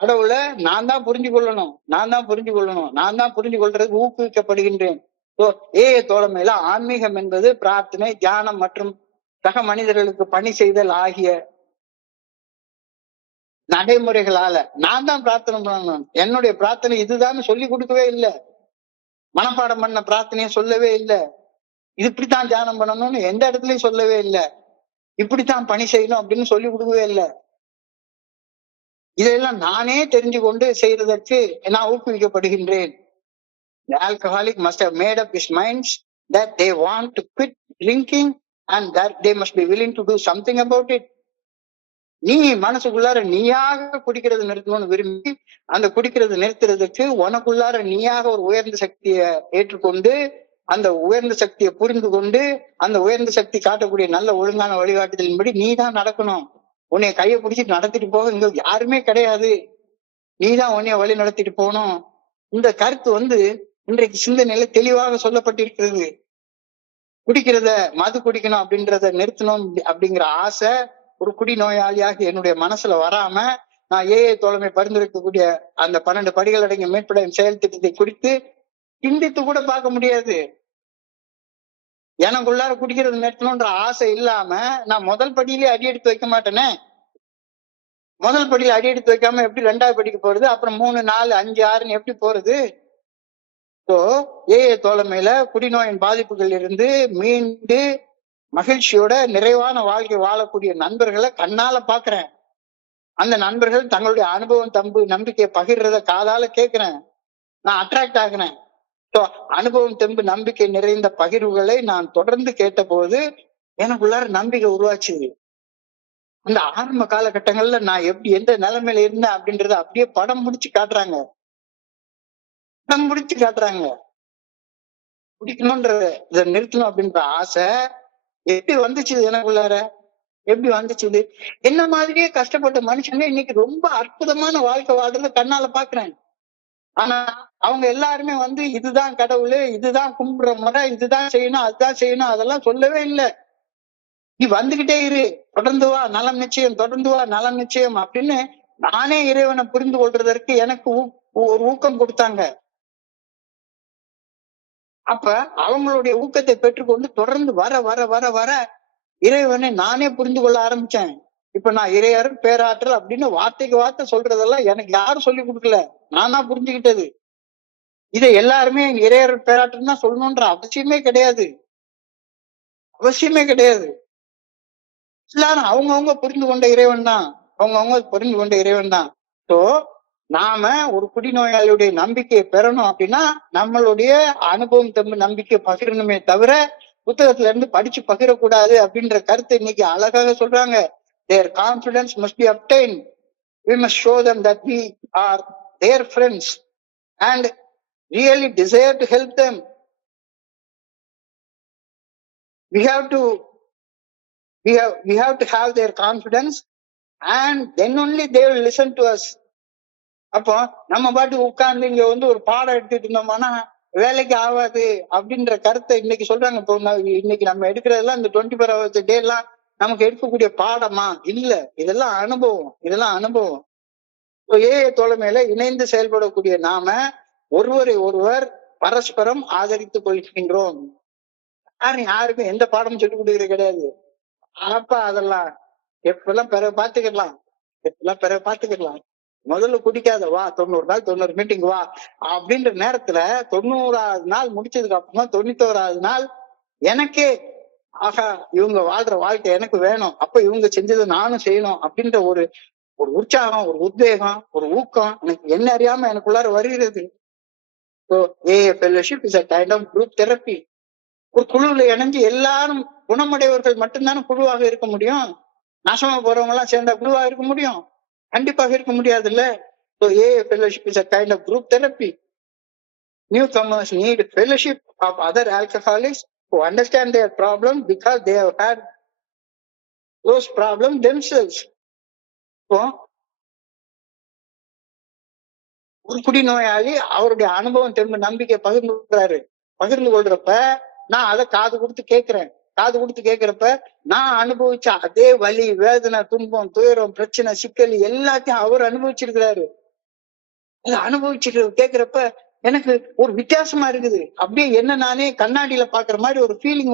கடவுளை நான் தான் புரிஞ்சு கொள்ளணும், நான் தான் புரிஞ்சு கொள்ளணும், நான் தான் புரிஞ்சு கொள்றதுக்கு ஊக்குவிக்கப்படுகின்றேன். தோழமையில ஆன்மீகம் என்பது பிரார்த்தனை, தியானம் மற்றும் சக மனிதர்களுக்கு பணி செய்தல் ஆகிய நடைமுறைகளால நான் தான் பிரார்த்தனை பண்ணணும். என்னுடைய பிரார்த்தனை இதுதான் சொல்லி கொடுக்கவே இல்லை. மனப்பாடம் பண்ண பிரார்த்தனையை சொல்லவே இல்லை. இது இப்படித்தான் தியானம் பண்ணணும்னு எந்த இடத்துலயும் சொல்லவே இல்லை. இப்படித்தான் பணி செய்யணும் அப்படின்னு சொல்லி கொடுக்கவே இல்லை. இதெல்லாம் நானே தெரிஞ்சு கொண்டு செய்யறதற்கு நான் ஊக்குவிக்கப்படுகின்றேன். The alcoholic must have made up his minds that they want to quit drinking and that they must be willing to do something about it. நீ மனசுக்குள்ளார நீயாக குடிக்கிறது நிறுத்தணும்னு விரும்பி அந்த குடிக்கிறது நிறுத்துறதுக்கு உனக்குள்ளார நீயாக ஒரு உயர்ந்த சக்தியை ஏற்றுக்கொண்டு அந்த உயர்ந்த சக்தியை புரிந்து கொண்டு அந்த உயர்ந்த சக்தி காட்டக்கூடிய நல்ல ஒழுங்கான வழிகாட்டுதலின்படி நீ தான் நடக்கணும். உன்னைய கையை பிடிச்சிட்டு நடத்திட்டு போக இங்க யாருமே கிடையாது. நீதான் உன்னைய வழி நடத்திட்டு போகணும். இந்த கருத்து இன்றைக்கு சிந்தனையில தெளிவாக சொல்லப்பட்டிருக்கிறது. மது குடிக்கணும் அப்படின்றத நிறுத்தணும் அப்படிங்கிற ஆசை ஒரு குடிநோயாளியாக என்னுடைய மனசுல வராம நான் தோழமை பரிந்துரைக்கக்கூடிய அந்த 12 படிகள் அடங்கிய மீட்படையும் செயல் திட்டத்தை குறித்து சிந்தித்து கூட பார்க்க முடியாது. எனக்குள்ளார குடிக்கிறது நிறுத்தணும்ன்ற ஆசை இல்லாம நான் முதல் படியிலே அடி எடுத்து வைக்க மாட்டேனே. முதல் படியில அடி எடுத்து வைக்காம எப்படி 2வது படிக்கு போறது? அப்புறம் 3, 4, 5, 6 எப்படி போறது? தோழமையில குடிநோயின் பாதிப்புகள் இருந்து மீண்டு மகிழ்ச்சியோட நிறைவான வாழ்க்கை வாழக்கூடிய நண்பர்களை கண்ணால பாக்குறேன். அந்த நண்பர்கள் தங்களுடைய அனுபவம் நம்பிக்கையை பகிர்றத காதால கேட்கிறேன். நான் அட்ராக்ட் ஆகுறேன். அனுபவம் தெம்பு நம்பிக்கை நிறைந்த பகிர்வுகளை நான் தொடர்ந்து கேட்ட போது எனக்குள்ளார நம்பிக்கை உருவாச்சுது. அந்த ஆரம்ப காலகட்டங்கள்ல நான் எப்படி எந்த நிலைமையில இருந்தேன் அப்படின்றத அப்படியே படம் முடிச்சு காட்டுறாங்க. குடிக்கணும்ன்ற இதை நிறுத்தணும் அப்படின்ற ஆசை எப்படி வந்துச்சு எனக்குள்ளார? எப்படி வந்துச்சு? என்ன மாதிரியே கஷ்டப்பட்ட மனுஷங்க இன்னைக்கு ரொம்ப அற்புதமான வாழ்க்கை வாழ்றத கண்ணால பாக்குறேன். ஆனா அவங்க எல்லாருமே இதுதான் கடவுளு, இதுதான் கும்பிடுற முறை, இதுதான் செய்யணும், அதுதான் செய்யணும், அதெல்லாம் சொல்லவே இல்லை. நீ வந்துகிட்டே இரு, தொடர்ந்து வா, நலம் நிச்சயம், தொடர்ந்து வா, நலம் நிச்சயம் அப்படின்னு நானே இறைவனை புரிந்து கொள்றதற்கு எனக்கு ஒரு ஊக்கம் கொடுத்தாங்க. அப்ப அவங்களுடைய ஊக்கத்தை பெற்றுக்கொண்டு தொடர்ந்து வர வர வர வர இறைவனை நானே புரிந்து கொள்ள ஆரம்பிச்சேன். இப்ப நான் இறையர் பேராற்றல் அப்படின்னு வார்த்தைக்கு வார்த்தை சொல்றதெல்லாம் எனக்கு யாரும் சொல்லி கொடுக்கல, நானா புரிஞ்சுக்கிட்டது. இதை எல்லாருமே இறையர் பேராற்றல் தான் சொல்லணும்ன்ற அவசியமே கிடையாது. எல்லாரும் அவங்கவுங்க புரிந்து கொண்ட இறைவன் தான். நாம ஒரு குடிநோயாளியுடைய நம்பிக்கையை பெறணும் அப்படின்னா நம்மளுடைய அனுபவம் தெம்பு நம்பிக்கை பகிரணுமே தவிர புத்தகத்துல இருந்து படிச்சு பகிரக்கூடாது அப்படின்ற கருத்தை இன்னைக்கு அழகாக சொல்றாங்க. Their confidence must be obtained. We must show them that we are their friends and really desire to help them. We have to have their confidence and then only they will listen to us. அப்போ நம்ம பாட்டுக்கு உட்கார்ந்து இங்க ஒரு பாடம் எடுத்துட்டு இருந்தோம்னா வேலைக்கு ஆகாது அப்படின்ற கருத்தை இன்னைக்கு சொல்றாங்க. இப்போ இன்னைக்கு நம்ம எடுக்கிறதெல்லாம் இந்த 24 hours டே எல்லாம் நமக்கு எடுக்கக்கூடிய பாடமா? இல்ல, இதெல்லாம் அனுபவம். தோழமையில இணைந்து செயல்படக்கூடிய நாம ஒருவரை ஒருவர் பரஸ்பரம் ஆதரித்துக் கொள்கின்றோம். யாருக்கும் எந்த பாடமும் சொல்லிக் கொடுக்கிறது கிடையாது. அப்பா அதெல்லாம் எப்பெல்லாம் பிறகு பாத்துக்கலாம், முதல்ல குடிக்காத வா, 90 நாள் 90 மீட்டிங் வா அப்படின்ற நேரத்துல 90வது நாள் முடிச்சதுக்கு அப்புறமா 91வது நாள் எனக்கே ஆகா இவங்க வாழ்ற வாழ்க்கை எனக்கு வேணும், அப்ப இவங்க செஞ்சதை நானும் செய்யணும் அப்படின்ற ஒரு உற்சாகம், ஒரு உத்வேகம், ஒரு ஊக்கம் எனக்கு என்ன அறியாம எனக்குள்ளார வருகிறது. So AA fellowship is a kind of group therapy. ஒரு குழுவுல இணைஞ்சு எல்லாரும் குணமடைவர்கள் மட்டும்தானே குழுவாக இருக்க முடியும். நாசமா போறவங்க எல்லாம் சேர்ந்தா குழுவாக இருக்க முடியும்? கண்டிப்பாக இருக்க முடியாது இல்ல. So AA fellowship is a kind of group therapy. Newcomers need fellowship of other alcoholics who understand their problem because they have had those problems themselves. So ஒரு குடிநோயாளி அவருடைய அனுபவம் திரும்ப நம்பிக்கை பகிர்ந்து கொள்றப்ப நான் அதை காது கொடுத்து கேட்கிறப்ப நான் அனுபவிச்ச அதே வலி, வேதனை, துன்பம், துயரம், பிரச்சனை, சிக்கல் எல்லாத்தையும் அவர் அனுபவிச்சிருக்கிறாரு. அதை அனுபவிச்சுட்டு கேட்கிறப்ப எனக்கு ஒரு வித்தியாசமா இருக்குது. அப்படியே என்ன நானே கண்ணாடியில பாக்குற மாதிரி ஒரு ஃபீலிங்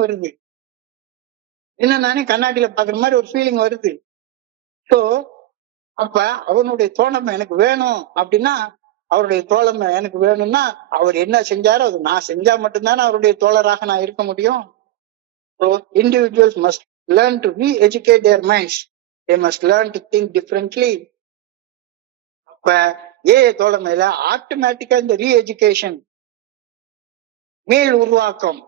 வருது. சோ அப்ப அவனுடைய தோழமை எனக்கு வேணும் அப்படின்னா, அவருடைய தோழமை எனக்கு வேணும்னா அவர் என்ன செஞ்சாரோ அது நான் செஞ்சா மட்டும்தானே அவருடைய தோழராக நான் இருக்க முடியும். So individuals must learn to re-educate their minds. They must learn to think differently. அப்ப தோழமையில ஆட்டோமேட்டிக்கா இந்த ரீஎஜுகேஷன், மேல் உருவாக்கம்,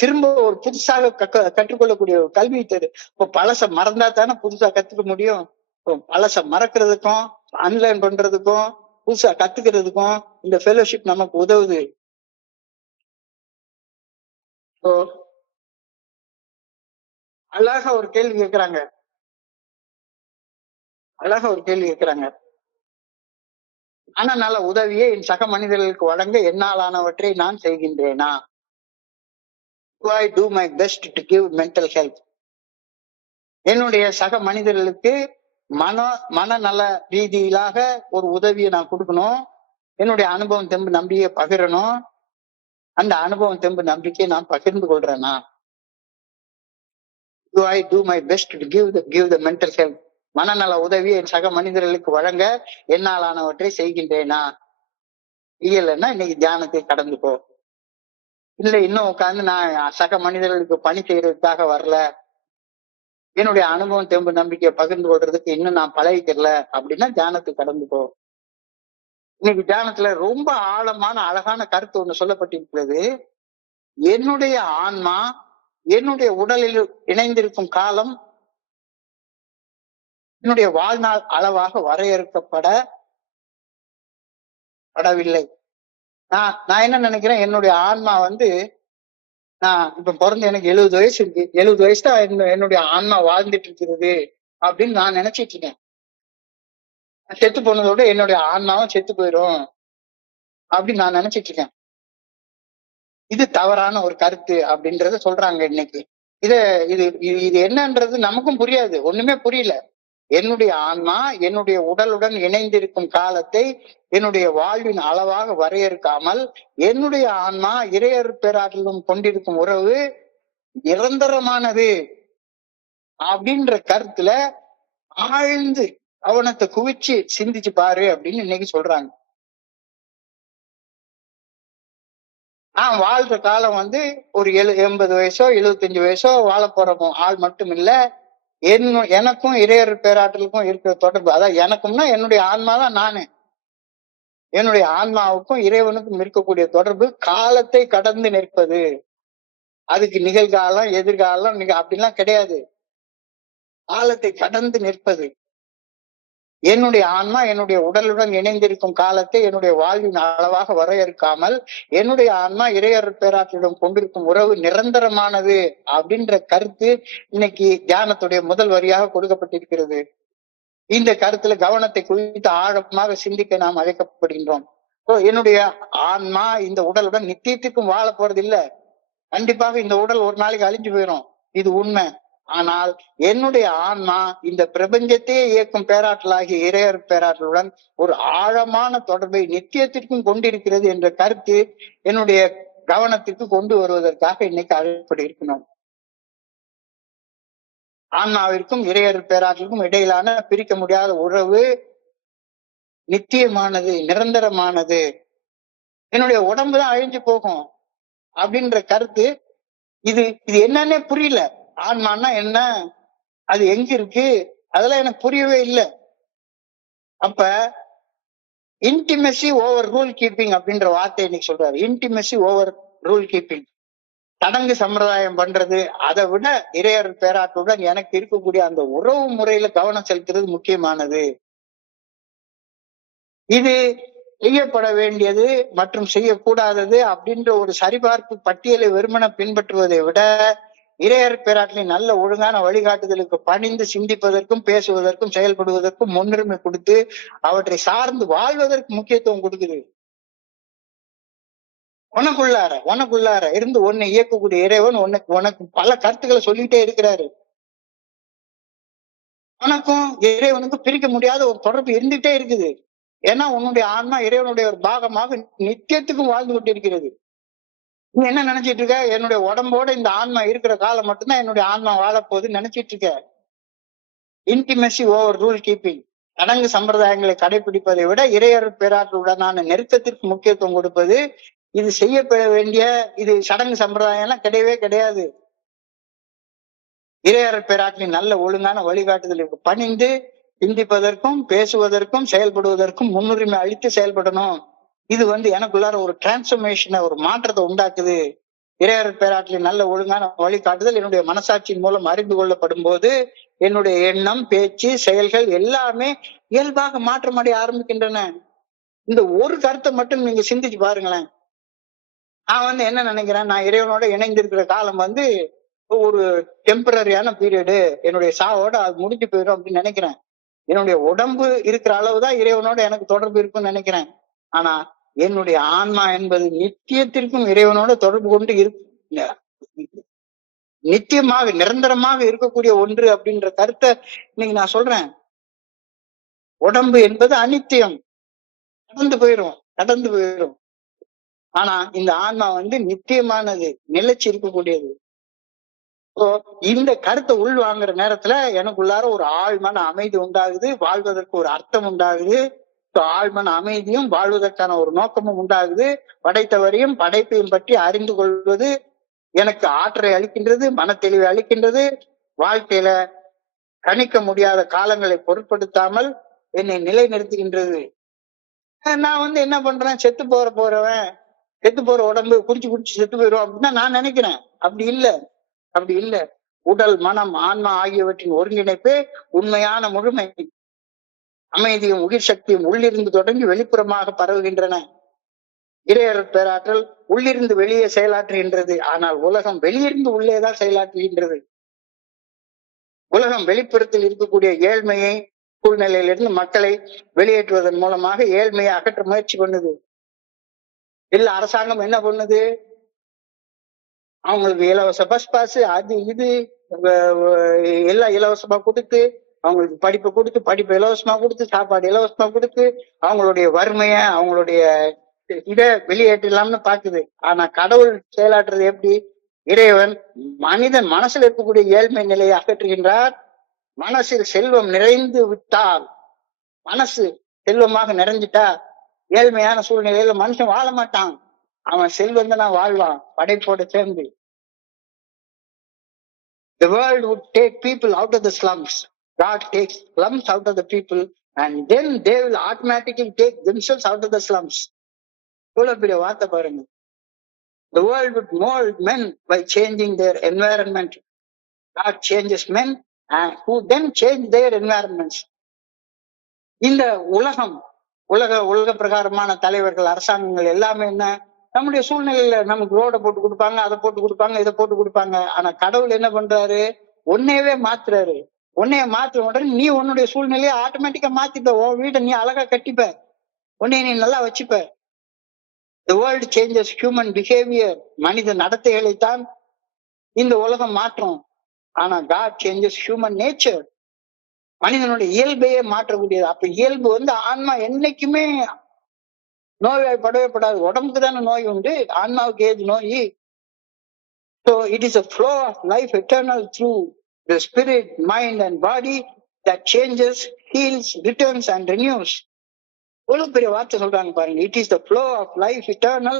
திரும்ப ஒரு புதுசாக கற்றுக்கொள்ளக்கூடிய ஒரு கல்வி தரு. இப்போ பழச மறந்தா தானே புதுசா கத்துக்க முடியும். பழச மறக்கிறதுக்கும் அன்லேர்ன் பண்றதுக்கும் புதுசா கத்துக்கிறதுக்கும் இந்த ஃபெலோஷிப் நமக்கு உதவுது. அழகா ஒரு கேள்வி கேட்கிறாங்க. மனநல உதவியை என் சக மனிதர்களுக்கு வழங்க என்னாலானவற்றை நான் செய்கின்றேனா? Do I do my best to give mental health? என்னுடைய சக மனிதர்களுக்கு மனநல ரீதியிலாக ஒரு உதவியை நான் கொடுக்கணும். என்னுடைய அனுபவம் தெம்பு நம்பிக்கையை பகிரணும். அந்த அனுபவம் தெம்பு நம்பிக்கையை நான் பகிர்ந்து கொள்றேனா? Do I do my best to give the mental health? மனநல உதவி என் சக மனிதர்களுக்கு வழங்க என்னாலானவற்றை செய்கின்றேனா? இல்லைன்னா இன்னைக்கு தியானத்தை கடந்து போ. இல்ல இன்னும் உட்கார்ந்து நான் சக மனிதர்களுக்கு பணி செய்யறதுக்காக வரல, என்னுடைய அனுபவம் தெம்பு நம்பிக்கையை பகிர்ந்து கொள்றதுக்கு இன்னும் நான் பழகிக்கல அப்படின்னா தியானத்துக்கு கடந்து போ. இன்னைக்கு தியானத்துல ரொம்ப ஆழமான அழகான கருத்து ஒண்ணு சொல்லப்பட்டிருக்கிறது. என்னுடைய ஆன்மா என்னுடைய உடலில் இணைந்திருக்கும் காலம் என்னுடைய வாழ்நாள் அளவாக வரையறுக்கப்படவில்லை. நான் என்ன நினைக்கிறேன், என்னுடைய ஆன்மா நான் இப்ப பிறந்து எனக்கு 70 வயசு இருக்கு, 70 வயசு தான் என்னுடைய ஆன்மா வாழ்ந்துட்டு இருக்கிறது அப்படின்னு நான் நினைச்சிட்டு இருக்கேன். செத்து போனதோட என்னுடைய ஆன்மாவும் செத்து போயிடும் அப்படின்னு நான் நினைச்சிட்டு இருக்கேன். இது தவறான ஒரு கருத்து அப்படின்றத சொல்றாங்க இன்னைக்கு. இது என்னன்றது நமக்கும் புரியாது, ஒண்ணுமே புரியல. என்னுடைய ஆன்மா என்னுடைய உடலுடன் இணைந்திருக்கும் காலத்தை என்னுடைய வாழ்வின் அளவாக வரையறுக்காமல், என்னுடைய ஆன்மா இறையர் பேராற்றலும் கொண்டிருக்கும் உறவு நிரந்தரமானது அப்படின்ற கருத்துல ஆழ்ந்து கவனத்தை குவிச்சு சிந்திச்சு பாரு அப்படின்னு இன்னைக்கு சொல்றாங்க. நான் வாழ்ற காலம் ஒரு 80 வயசோ 75 வயசோ வாழ போற ஆள் மட்டும் இல்ல, எனக்கும் இறையர் பேராற்றலுக்கும் இருக்கிற தொடர்பு, அதான் எனக்கும்னா என்னுடைய ஆன்மாதான் நானு. என்னுடைய ஆன்மாவுக்கும் இறைவனுக்கும் இருக்கக்கூடிய தொடர்பு காலத்தை கடந்து நிற்பது. அதுக்கு நிகழ்காலம் எதிர்காலம் அப்படிலாம் கிடையாது. காலத்தை கடந்து நிற்பது. என்னுடைய ஆன்மா என்னுடைய உடலுடன் இணைந்திருக்கும் காலத்தை என்னுடைய வாழ்வின் அளவாக வரையறுக்காமல், என்னுடைய ஆன்மா இறையர் பேராற்றலிடம் கொண்டிருக்கும் உறவு நிரந்தரமானது அப்படின்ற கருத்து இன்னைக்கு தியானத்துடைய முதல் வரியாக கொடுக்கப்பட்டிருக்கிறது. இந்த கருத்துல கவனத்தை குறித்து ஆழமாக சிந்திக்க நாம் அழைக்கப்படுகின்றோம். என்னுடைய ஆன்மா இந்த உடலுடன் நித்தியத்துக்கும் வாழ போறது இல்ல. கண்டிப்பாக இந்த உடல் ஒரு நாளைக்கு அழிஞ்சு போயிடும், இது உண்மை. ஆனால் என்னுடைய ஆன்மா இந்த பிரபஞ்சத்தையே இயக்கும் பேராற்றலாகிய இறையர் பேராற்றலுடன் ஒரு ஆழமான தொடர்பை நித்தியத்திற்கும் கொண்டிருக்கிறது என்ற கருத்து என்னுடைய கவனத்திற்கு கொண்டு வருவதற்காக இன்னைக்கு அழைக்கப்பட்டு இருக்கணும். ஆன்மாவிற்கும் இறையர் பேராற்றலுக்கும் இடையிலான பிரிக்க முடியாத உறவு நித்தியமானது, நிரந்தரமானது. என்னுடைய உடம்புதான் அழிஞ்சு போகும் அப்படின்ற கருத்து இது என்னன்னே புரியல. ஆன்மான்னா என்ன, அது எங்க இருக்கு, அதெல்லாம் எனக்கு புரியவே இல்லை. அப்ப இன்டிமெசி ஓவர் ரூல் கீப்பிங் அப்படின்ற வார்த்தை இன்னைக்கு சொல்றாரு. இன்டிமெசி ஓவர் ரூல் கீப்பிங், சடங்கு சம்பிரதாயம் பண்றது, அதை விட இறையர் பேராட்டுடன் எனக்கு இருக்கக்கூடிய அந்த உறவு முறையில கவனம் செலுத்துறது முக்கியமானது. இது செய்யப்பட வேண்டியது மற்றும் செய்யக்கூடாதது அப்படின்ற ஒரு சரிபார்ப்பு பட்டியலை வெறுமன பின்பற்றுவதை விட இறையர் பேராட்டின் நல்ல ஒழுங்கான வழிகாட்டுதலுக்கு பணிந்து சிந்திப்பதற்கும் பேசுவதற்கும் செயல்படுவதற்கும் முன்னுரிமை கொடுத்து அவற்றை சார்ந்து வாழ்வதற்கு முக்கியத்துவம் கொடுக்குது. உனக்குள்ளார இருந்து உன்னை இயக்கக்கூடிய இறைவன் உனக்கு பல கருத்துக்களை சொல்லிட்டே இருக்கிறாரு. உனக்கும் இறைவனுக்கும் பிரிக்க முடியாத ஒரு தொடர்பு இருந்துட்டே இருக்குது. ஏன்னா உன்னுடைய ஆன்மா இறைவனுடைய ஒரு பாகமாக நித்தியத்துக்கும் வாழ்ந்து கொண்டு இருக்கிறது. நீ என்ன நினைச்சிட்டு இருக்க? என்னுடைய உடம்போட இந்த ஆன்மா இருக்கிற காலம் மட்டும்தான் என்னுடைய ஆன்மா வாழப்போகுதுன்னு நினைச்சிட்டு இருக்க. இன்டிமெசி ஓவர் ரூல் கீப்பிங், சடங்கு சம்பிரதாயங்களை கடைபிடிப்பதை விட இறையர் பேராட்டுடனான நெருக்கத்திற்கு முக்கியத்துவம் கொடுப்பது. இது செய்யப்பட வேண்டிய இது சடங்கு சம்பிரதாயம் எல்லாம் கிடையவே கிடையாது. இறையர் பேராட்டின் நல்ல ஒழுங்கான வழிகாட்டுதலுக்கு பணிந்து சிந்திப்பதற்கும் பேசுவதற்கும் செயல்படுவதற்கும் முன்னுரிமை அளித்து செயல்படணும். இது எனக்குள்ளார ஒரு டிரான்ஸ்பர்மேஷனை, ஒரு மாற்றத்தை உண்டாக்குது. இறையர் பேராட்டின் நல்ல ஒழுங்கான வழிகாட்டுதல் என்னுடைய மனசாட்சியின் மூலம் அறிந்து கொள்ளப்படும் போது என்னுடைய எண்ணம், பேச்சு, செயல்கள் எல்லாமே இயல்பாக மாற்றமடைய ஆரம்பிக்கின்றன. இந்த ஒரு கருத்தை மட்டும் நீங்க சிந்திச்சு பாருங்களேன். நான் என்ன நினைக்கிறேன், நான் இறைவனோட இணைந்திருக்கிற காலம் ஒரு டெம்பரரியான பீரியடு, என்னுடைய சாவோட அது முடிஞ்சு போயிடும் அப்படின்னு நினைக்கிறேன். என்னுடைய உடம்பு இருக்கிற அளவுதான் இறைவனோட எனக்கு தொடர்பு இருக்குன்னு நினைக்கிறேன். ஆனா என்னுடைய ஆன்மா என்பது நித்தியத்திற்கும் இறைவனோட தொடர்பு கொண்டு நித்தியமாக நிரந்தரமாக இருக்கக்கூடிய ஒன்று அப்படின்ற கருத்தை இன்னைக்கு நான் சொல்றேன். உடம்பு என்பது அநித்தியம், கடந்து போயிரும். ஆனா இந்த ஆன்மா நித்தியமானது, நிலைச்சு இருக்கக்கூடியது. இந்த கருத்தை உள் வாங்குற நேரத்துல எனக்குள்ளார ஒரு ஆழ்மன அமைதி உண்டாகுது, வாழ்வதற்கு ஒரு அர்த்தம் உண்டாகுது. ஆழ்மன அமைதியும் வாழ்வதற்கான ஒரு நோக்கமும் உண்டாகுது. படைத்தவரையும் படைப்பையும் பற்றி அறிந்து கொள்வது எனக்கு ஆற்றலை அளிக்கின்றது, மன தெளிவை அளிக்கின்றது. வாழ்க்கையில கணிக்க முடியாத காலங்களை பொருட்படுத்தாமல் என்னை நிலைநிறுத்துகின்றது. நான் என்ன பண்றேன், செத்து போற உடம்பு குடிச்சு செத்து போயிடும் அப்படின்னு நான் நினைக்கிறேன். அப்படி இல்ல. உடல், மனம், ஆன்மா ஆகியவற்றின் ஒருங்கிணைப்பே உண்மையான முழுமை. அமைதியும் உயிர் சக்தியும் உள்ளிருந்து தொடங்கி வெளிப்புறமாக பரவுகின்றன. இறையர் பேராற்றல் உள்ளிருந்து வெளியே செயலாற்றுகின்றது. ஆனால் உலகம் வெளியிருந்து உள்ளேதான் செயலாற்றுகின்றது. உலகம் வெளிப்புறத்தில் இருக்கக்கூடிய ஏழ்மையை, சூழ்நிலையிலிருந்து மக்களை வெளியேற்றுவதன் மூலமாக ஏழ்மையை அகற்ற முயற்சி பண்ணுது. இல்ல அரசாங்கம் என்ன பண்ணுது, அவங்களுக்கு இலவச பஸ் பாஸ், அது இது எல்லாம் இலவசமா கொடுத்து, அவங்களுக்கு படிப்பை இலவசமா கொடுத்து, சாப்பாடு இலவசமா கொடுத்து, அவங்களுடைய வறுமைய, அவங்களுடைய வெளியேற்றலாம்னு பாக்குது. ஆனா கடவுள் செயலாற்றுறது எப்படி? இறைவன் மனிதன் மனசுல இருக்கக்கூடிய ஏழ்மை நிலையை அகற்றுகின்றார். மனசில் செல்வம் நிறைந்து விட்டால், மனசு செல்வமாக நிறைஞ்சிட்டா ஏழ்மையான சூழ்நிலையில மனுஷன் வாழ மாட்டான். அவன் செல்வம் தான் வாழ்வான் படைப்போட சேர்ந்து. The world would take people out of the slums. God takes slums out of the people and then they will automatically take themselves out of the slums. இவ்வளவு பெரிய வார்த்தை பாருங்க. The world would mold men by changing their environment. God changes men and who then change their environments. இந்த உலக பிரகாரமான தலைவர்கள், அரசாங்கங்கள் எல்லாமே நம்முடைய சூழ்நிலையில நமக்கு ரோட போட்டு கொடுப்பாங்க, அதை போட்டு கொடுப்பாங்க, இதை போட்டு கொடுப்பாங்க. ஆனா கடவுள் என்ன பண்றாரு, உன்னையவே மாத்துறாரு. உன்னைய மாத்துற உடனே நீ உன்னுடைய சூழ்நிலையை ஆட்டோமேட்டிக்கா மாத்திப்ப. உன் வீட்டை நீ அழகா கட்டிப்ப, உன்னைய நீ நல்லா வச்சுப்ப. The world changes human behavior. மனித நடத்தைகளைத்தான் இந்த உலகம் மாற்றும். ஆனா God changes human nature. மனிதனுடைய இயல்பையே மாற்றக்கூடியது. அப்ப இயல்பு ஆன்மா என்னைக்குமே நோய்வாய்ப்படவே படாது. உடம்புக்கு தானே நோய் உண்டு, ஆன்மாவுக்கு ஏது நோய்? So it is a flow of life eternal through the spirit, mind and body that changes, heals, returns and renews. எவ்வளவு பெரிய வார்த்தை சொல்றாங்க பாருங்க. It is the flow of life eternal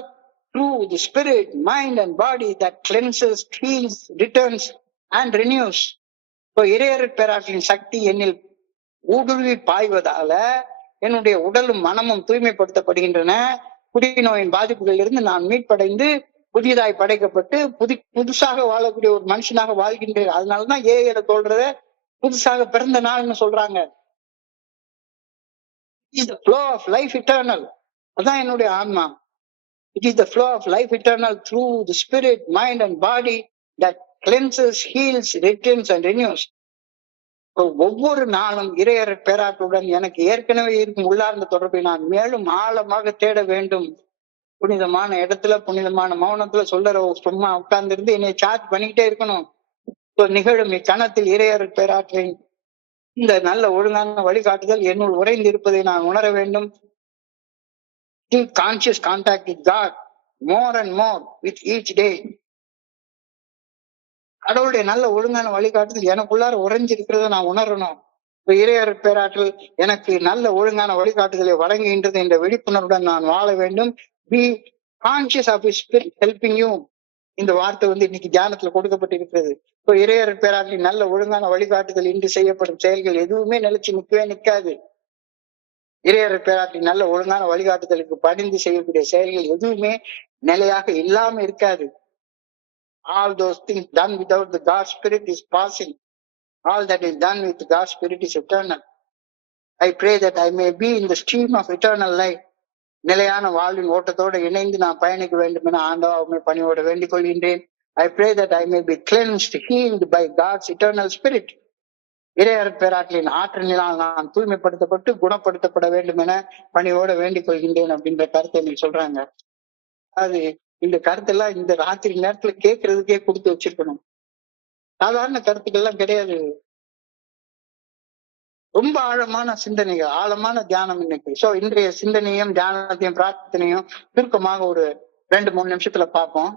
through the spirit, mind and body that cleanses, heals, returns and renews. இப்போ இறையர் பேராற்றலின் சக்தி என்னில் ஊடுருவி பாய்வதால என்னுடைய உடலும் மனமும் தூய்மைப்படுத்தப்படுகின்றன. குடிநோயின் பாதிப்புகளில் இருந்து நான் மீட்படைந்து புதியதாய் படைக்கப்பட்டு புதுசாக வாழக்கூடிய ஒரு மனுஷனாக வாழ்கின்றேன். அதனாலதான் ஏஐல சொல்றத புதுசாக பிறந்த நாள்னு சொல்றாங்க. Is the flow of life eternal. அதான் என்னுடைய ஆன்மா. It is the flow of life eternal through the spirit, mind and body that cleanses, heals, returns and renews. ஒவ்வொரு நாளும் இறையர் பேராட்டுடன் எனக்கு ஏற்கனவே இருக்கும் உள்ளார்ந்த தொடர்பை நான் மேலும் ஆழமாக தேட வேண்டும். புனிதமான இடத்துல புனிதமான மௌனத்துல சொல்ற சும்மா உட்கார்ந்து இருந்து என்னை சார்ஜ் பண்ணிக்கிட்டே இருக்கணும். நிகழும் இக்கணத்தில் இறையர் பேராற்றின் இந்த நல்ல ஒழுங்கான வழிகாட்டுதல் என்னுள் உறைந்து இருப்பதை நான் உணர வேண்டும். Keep conscious contact with God more and more with each day. கடவுளுடைய நல்ல ஒழுங்கான வழிகாட்டுதல் எனக்குள்ளார உறைஞ்சிருக்கிறத நான் உணரணும். இப்ப இறையர் பேராற்றல் எனக்கு நல்ல ஒழுங்கான வழிகாட்டுதலை வழங்குகின்றது என்ற விழிப்புணர்வுடன் நான் வாழ வேண்டும். Be conscious of His Spirit helping you. இந்த வார்த்தை இன்னைக்கு தியானத்துல கொடுக்கப்பட்டிருக்கிறது. இப்போ இறையர் பேராற்றலின் நல்ல ஒழுங்கான வழிகாட்டுதல் இன்று செய்யப்படும் செயல்கள் எதுவுமே நிலைச்சு நிற்கவே நிற்காது. இறையர் பேராற்றின் நல்ல ஒழுங்கான வழிகாட்டுதலுக்கு பணிந்து செய்யக்கூடிய செயல்கள் எதுவுமே நிலையாக இல்லாம இருக்காது. All those things done without the God Spirit is passing. All that is done with God Spirit is eternal. I pray that I may be in the stream of eternal life. நிலையான வாழ்வின் ஓட்டத்தோடு இணைந்து நான் பயணிக்க வேண்டும் என ஆண்டவரை பணியோடு வேண்டிக் கொள்கின்றேன். I pray that I may be cleansed, healed by God's eternal spirit. இறையர் பேராற்றலின் ஆற்றலினால் நான் தூய்மைப்படுத்தப்பட்டு குணப்படுத்தப்பட வேண்டும் என பணியோட வேண்டிக் கொள்கின்றேன் அப்படின்ற கருத்தை நீங்க சொல்றாங்க. அது இந்த கருத்தெல்லாம் இந்த ராத்திரி நேரத்துல கேட்கறதுக்கே கொடுத்து வச்சிருக்கணும். சாதாரண கருத்துக்கள்லாம் கிடையாது. ரொம்ப ஆழமான சிந்தனைகள், ஆழமான தியானம் இன்னைக்கு. சோ இன்றைய சிந்தனையும் தியானத்தையும் பிரார்த்தனையும் சுருக்கமாக ஒரு 2-3 நிமிஷத்துல பார்ப்போம்.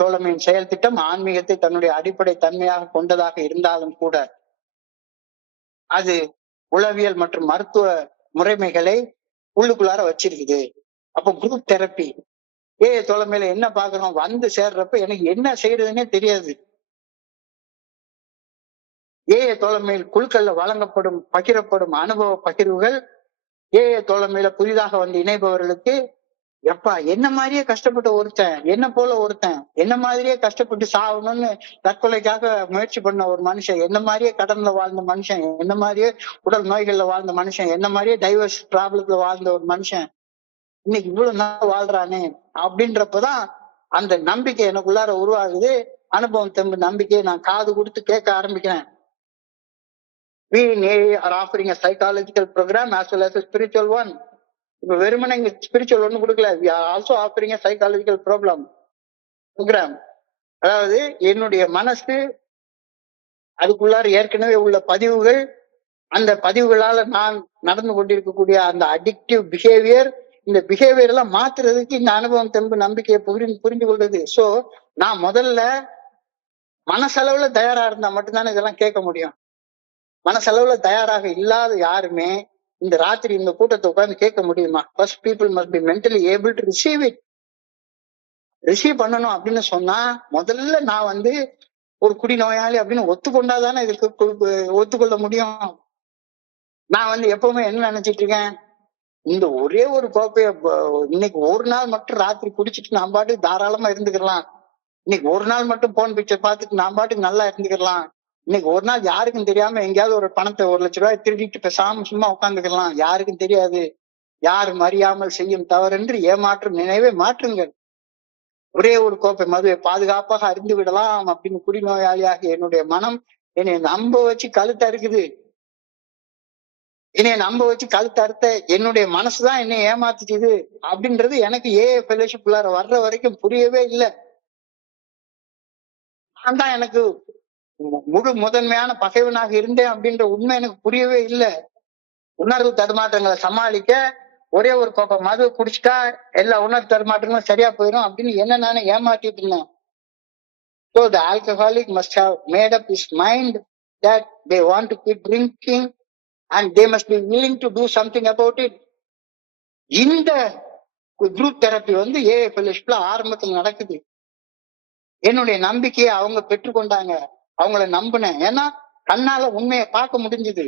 தோழமையின் செயல் திட்டம் ஆன்மீகத்தை தன்னுடைய அடிப்படை தன்மையாக கொண்டதாக இருந்தாலும் கூட அது உளவியல் மற்றும் மருத்துவ முறைமைகளை உள்ளுக்குள்ளார வச்சிருக்குது. அப்போ குரூப் தெரப்பி தோழமையில என்ன பாக்குறோம், வந்து சேர்றப்ப எனக்கு என்ன செய்யறதுன்னே தெரியாது. தோழமையில் குழுக்கள்ல வழங்கப்படும் பகிரப்படும் அனுபவ பகிர்வுகள் தோழமையில புதிதாக வந்து இணைபவர்களுக்கு எப்பா என்ன மாதிரியே கஷ்டப்பட்ட ஒருத்தன், என்ன போல ஒருத்தன், என்ன மாதிரியே கஷ்டப்பட்டு சாகணும்னு தற்கொலைக்காக முயற்சி பண்ண ஒரு மனுஷன், என்ன மாதிரியே கடன்ல வாழ்ந்த மனுஷன், என்ன மாதிரியே உடல் நோய்கள்ல வாழ்ந்த மனுஷன், என்ன மாதிரியே டைவர்ஸ் ப்ராப்ளத்துல வாழ்ந்த ஒரு மனுஷன் இன்னைக்கு இவ்வளவு நாள் வாழ்றானே அப்படின்றப்பதான் அந்த நம்பிக்கை எனக்குள்ளார உருவாகுது. அனுபவம் தெம்பு நம்பிக்கையை நான் காது கொடுத்து கேட்க ஆரம்பிக்கிறேன். We are offering a psychological program as well as a spiritual one. இப்ப வெறுமனே இங்க ஸ்பிரிச்சுவல் ஒண்ணு கொடுக்கல. We are also offering a psychological program. அதாவது என்னுடைய மனசு அதுக்குள்ளார ஏற்கனவே உள்ள பதிவுகள், அந்த பதிவுகளால நான் நடந்து கொண்டிருக்கக்கூடிய அந்த அடிக்டிவ் பிஹேவியர், இந்த பிஹேவியர் எல்லாம் மாத்துறதுக்கு இந்த அனுபவம் தெம்பு நம்பிக்கையை புரிந்து கொள்றது. சோ நான் முதல்ல மனசளவுல தயாரா இருந்தா மட்டும்தானே இதெல்லாம் கேட்க முடியும். மனசளவுல தயாராக இல்லாத யாருமே இந்த ராத்திரி இந்த கூட்டத்தை உட்கார்ந்து கேட்க முடியுமா? First people must be mentally able to receive it. Receive பண்ணணும் அப்படின்னு சொன்னா முதல்ல நான் ஒரு குடிநோயாளி அப்படின்னு ஒத்துக்கொண்டாதானே இதுக்கு ஒத்துக்கொள்ள முடியும். நான் எப்பவுமே என்ன நினைச்சிட்டு இருக்கேன், இந்த ஒரே ஒரு கோப்பைய இன்னைக்கு ஒரு நாள் மட்டும் ராத்திரி குடிச்சிட்டு நான் பாட்டுக்கு தாராளமா இருந்துக்கலாம். இன்னைக்கு ஒரு நாள் மட்டும் போன் பிக்சர் பார்த்துட்டு நான் பாட்டுக்கு நல்லா இருந்துக்கலாம். இன்னைக்கு ஒரு நாள் யாருக்கும் தெரியாம எங்கேயாவது ஒரு பணத்தை 1 லட்சம் ரூபாய் திருடிட்டு பேசாம சும்மா உட்காந்துக்கலாம், யாருக்கும் தெரியாது, யாரும் அறியாமல் செய்யும் தவறென்று ஏமாற்றும் நினைவை மாற்றுங்கள். ஒரே ஒரு கோப்பை மதுவை பாதுகாப்பாக அறிந்து விடலாம் அப்படின்னு குடிநோயாளியாக என்னுடைய மனம் என்னை நம்ப வச்சு கழுத்த இருக்குது. என்னை நம்ப வச்சு கழுத்த அறுத்த என்னுடைய மனசுதான் என்னை ஏமாத்துச்சுது அப்படின்றது எனக்கு ஃபெலோஷிப் உள்ளார வர்ற வரைக்கும் புரியவே இல்லை. நான் தான் எனக்கு முழு முதன்மையான பகைவனாக இருந்தேன் அப்படின்ற உண்மை எனக்கு புரியவே இல்லை. உணர்வு தடுமாற்றங்களை சமாளிக்க ஒரே ஒரு கோப்பை மது குடிச்சிட்டா எல்லா உணர்வு தடுமாற்றங்களும் சரியா போயிடும் அப்படின்னு என்ன நானே ஏமாத்திட்டு இருந்தேன். So the alcoholic must have made up his mind that they want to quit drinking and they must be willing to do something about it. இந்த குரூப் தெரப்பி ஏஏ ஃபெலோஷிப்ல ஆரம்பத்துல நடக்குது. என்னுடைய நம்பிக்கையை அவங்க பெற்றுக்கொண்டாங்க, அவங்கள நம்பினேன். ஏன்னா கண்ணால உண்மையை பார்க்க முடிஞ்சது.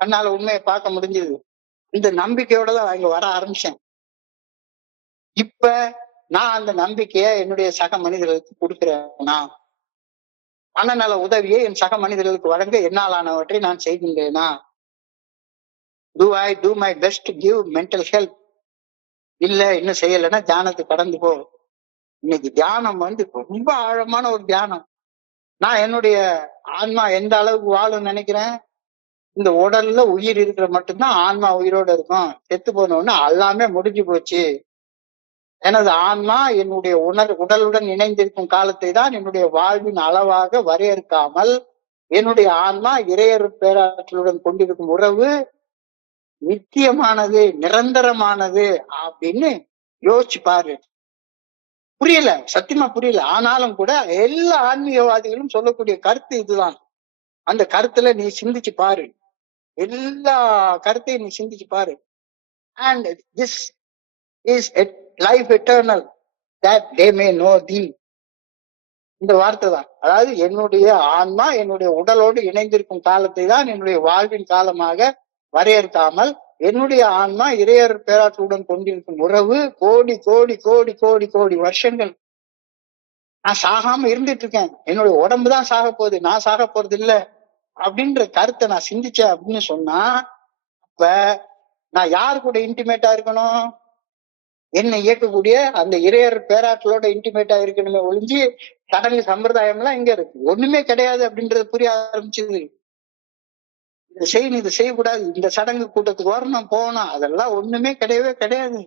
கண்ணால உண்மையை பார்க்க முடிஞ்சது. இந்த நம்பிக்கையோட தான் இங்க வர ஆரம்பிச்சேன். இப்ப நான் அந்த நம்பிக்கையை என்னுடைய சக மனிதர்களுக்கு கொடுக்கிறேன்னா, மனநல உதவியை என் சக மனிதர்களுக்கு வழங்க என்னாலானவற்றை நான் செய்கின்றேனா? Do I do my best to give mental help? இல்ல இன்னும் செய்யலைன்னா தியானத்துக்கு கடந்து போ. இன்னைக்கு தியானம் ரொம்ப ஆழமான ஒரு தியானம். நான் என்னுடைய ஆன்மா எந்த அளவுக்கு வாழும் நினைக்கிறேன், இந்த உடல்ல உயிர் இருக்கிற மட்டும்தான் ஆன்மா உயிரோட இருக்கும். செத்து போனோன்னு எல்லாமே முடிஞ்சு போச்சு. எனது ஆன்மா என்னுடைய உடலுடன் இணைந்திருக்கும் காலத்தை தான் என்னுடைய வாழ்வின் அளவாக வரையறுக்காமல், என்னுடைய ஆன்மா இறையர் பேராற்றலுடன் கொண்டிருக்கும் உறவு நித்தியமானது, நிரந்தரமானது அப்படின்னு யோசிச்சு பாரு. புரியல, சத்தியமா புரியல. ஆனாலும் கூட எல்லா ஆன்மீகவாதிகளும் சொல்லக்கூடிய கருத்து இதுதான். அந்த கருத்துல நீ சிந்திச்சு பாரு, எல்லா கருத்தையும் நீ சிந்திச்சு பாரு. And this is life eternal that they may know thee. இந்த வார்த்தை தான். அதாவது என்னுடைய ஆன்மா என்னுடைய உடலோடு இணைந்திருக்கும் காலத்தை தான் என்னுடைய வாழ்வின் காலமாக வரையறுக்காமல், என்னுடைய ஆன்மா இறையர் பேராற்றலுடன் கொண்டிருக்கும் உறவு கோடி கோடி கோடி கோடி கோடி வருஷங்கள். நான் சாகாம இருந்துட்டு இருக்கேன், என்னுடைய உடம்பு தான் சாக போகுது, நான் சாக போறது இல்ல அப்படின்ற கருத்தை நான் சிந்திச்சேன் அப்படின்னு சொன்னா, அப்ப நான் யாரு கூட இன்டிமேட்டா இருக்கணும்? என்னை இயக்கக்கூடிய அந்த இறையர் பேராற்றலோட இன்டிமேட்டா இருக்கணுமே ஒழிஞ்சு சடங்கு சம்பிரதாயம் எல்லாம் இங்க இருக்கு ஒண்ணுமே கிடையாது அப்படின்றது புரிய ஆரம்பிச்சது. இதை செய்யணும், இதை செய்யக்கூடாது, இந்த சடங்கு கூட்டத்துக்கு வரணும் போகணும், அதெல்லாம் ஒண்ணுமே கிடையவே கிடையாது.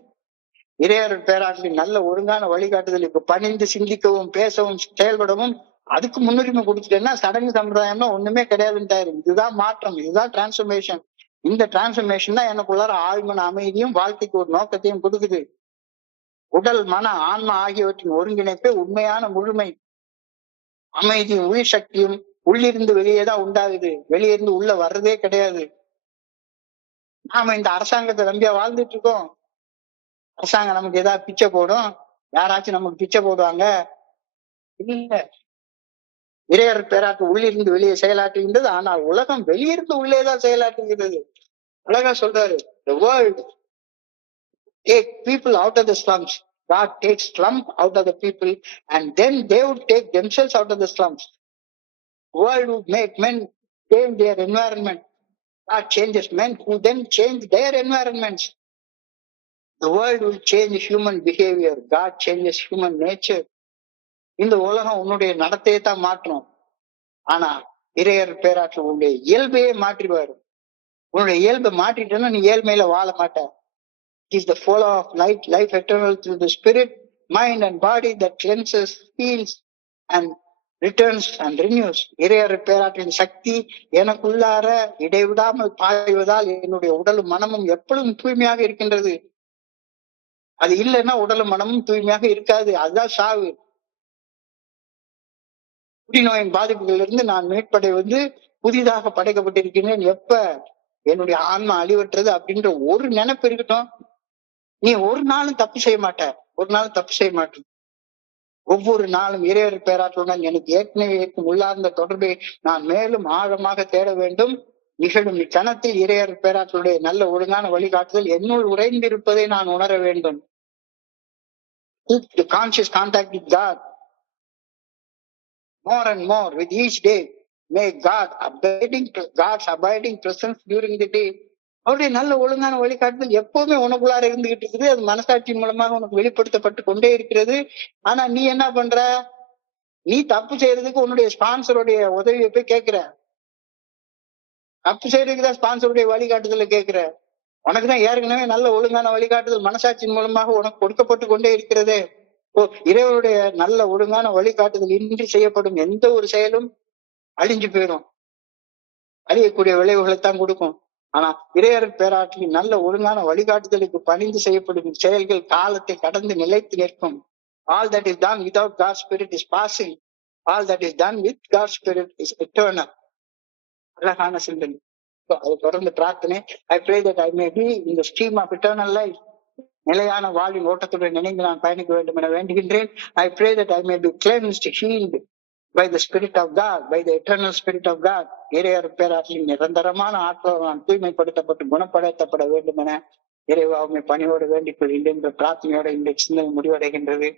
இறையர் பேராற்றலின் நல்ல ஒழுங்கான வழிகாட்டுதல் இப்ப பணிந்து சிந்திக்கவும் பேசவும் செயல்படவும் அதுக்கு முன்னுரிமை கொடுத்துட்டேன்னா சடங்கு சம்பிரதாயம்னா ஒண்ணுமே கிடையாதுன்ட்டாரு. இதுதான் மாற்றம், இதுதான் டிரான்ஸ்பர்மேஷன். இந்த டிரான்ஸ்பர்மேஷன் தான் எனக்குள்ளார ஆழ்மன அமைதியும் வாழ்க்கைக்கு ஒரு நோக்கத்தையும் கொடுக்குது. உடல் மன ஆன்மா ஆகியவற்றின் ஒருங்கிணைப்பே உண்மையான முழுமை. அமைதியும் உயிர் சக்தியும் உள்ளிருந்து வெளியேதான் உண்டாகுது, வெளியிருந்து உள்ள வர்றதே கிடையாது. நாம இந்த அரசாங்கத்தை நம்பியா வாழ்ந்துட்டு இருக்கோம். அரசாங்கம் நமக்கு ஏதாவது பிச்சை போடும், யாராச்சும் நமக்கு பிச்சை போடுவாங்க? இல்ல. இறையர் பேராற்று உள்ளிருந்து வெளியே செயலாற்றுகின்றது, ஆனால் உலகம் வெளியிருந்து உள்ளேதான் செயலாற்றுகிறது. அழகா சொல்றாரு, the world take people out of the slums. God takes slums out of the people and then they would take themselves out of the slums. World would make men change their environment. God changes men who then change their environments. The world will change human behavior. God changes human nature. இந்த உலகம் உன்னுடைய நடத்தையை தான் மாற்றும். ஆனா இறையர் பேராற்றல் உன்னுடைய இயல்பையே மாற்றிடுவாரு. உன்னுடைய இயல்பை மாற்றிட்டேன்னா நீ ஏழ்மையில வாழ மாட்ட. It is the flow of light, life eternal through the spirit, mind and body that cleanses, heals and returns and renews. இறையர் பேராற்றின் சக்தி எனக்குள்ளார இடைவிடாமல் பாய்வதால் என்னுடைய உடலும் மனமும் எப்பொழுதும் தூய்மையாக இருக்கின்றது. அது இல்லைன்னா உடலும் மனமும் தூய்மையாக இருக்காது. அதுதான் சாவு. குடிநோயின் பாதிப்புகள் இருந்து நான் மீட்படை புதிதாக படைக்கப்பட்டிருக்கிறேன். எப்ப என்னுடைய ஆன்மா அழிவற்றது அப்படின்ற ஒரு நினைப்பு இருக்கட்டும். நீ ஒரு நாளும் தப்பு செய்ய மாட்ட, ஒரு நாளும் தப்பு செய்ய மாட்டேன். ஒவ்வொரு நாளும் இறையர் பேராற்றலுடன் எனக்கு ஏற்கனவே இருக்கும் உள்ளார்ந்த தொடர்பை நான் மேலும் ஆழமாக தேட வேண்டும். நிகழும் இக்கணத்தில் இறையர் பேராற்றலுடைய நல்ல ஒழுங்கான வழிகாட்டுதல் என்னுள் உறைந்திருப்பதை நான் உணர வேண்டும். Keep the conscious contact with God more and more with each day. May God's abiding presence during the day. அவருடைய நல்ல ஒழுங்கான வழிகாட்டுதல் எப்பவுமே உனக்குள்ளார இருந்துகிட்டு இருக்குது. அது மனசாட்சியின் மூலமாக உனக்கு வெளிப்படுத்தப்பட்டு கொண்டே இருக்கிறது. ஆனா நீ என்ன பண்ற? நீ தப்பு செய்யறதுக்கு உன்னுடைய ஸ்பான்சருடைய உதவியை போய் கேட்கிற. தப்பு செய்யறதுக்குதான் ஸ்பான்சருடைய வழிகாட்டுதலை கேட்கிற. உனக்குதான் ஏற்கனவே நல்ல ஒழுங்கான வழிகாட்டுதல் மனசாட்சியின் மூலமாக உனக்கு கொடுக்கப்பட்டு கொண்டே இருக்கிறதே. இறைவனுடைய நல்ல ஒழுங்கான வழிகாட்டுதல் இன்றி செய்யப்படும் எந்த ஒரு செயலும் அழிஞ்சு போயிடும், அழியக்கூடிய விளைவுகளைத்தான் கொடுக்கும். ஆனா இறையர் பேராற்றலின் நல்ல ஒழுங்கான வழிகாட்டுதலுக்கு பணிந்து செய்யப்படும் செயல்கள் காலத்தை கடந்து நிலைத்து நிற்கும். All that is done without God's spirit is passing. All that is done with God's spirit is eternal. அழகான சிந்தனை. அதை தொடர்ந்து பிரார்த்தனை. I pray that I may be in the stream of eternal life. நிலையான வாழ்வின் ஓட்டத்துடன் இணைந்து நான் பயணிக்க வேண்டும் என வேண்டுகின்றேன். I pray that I may be cleansed, healed, by the Spirit of God, by the eternal Spirit of God, இறையர் பேராற்றின் நிரந்தரமான ஆற்றல் நான் தூய்மைப்படுத்தப்பட்டு குணப்படுத்தப்பட வேண்டும் என இறைவாவுமை பணியோடு வேண்டிக் கொள்கின்ற என்ற பிரார்த்தனையோட இந்த சிந்தனை முடிவடைகின்றது.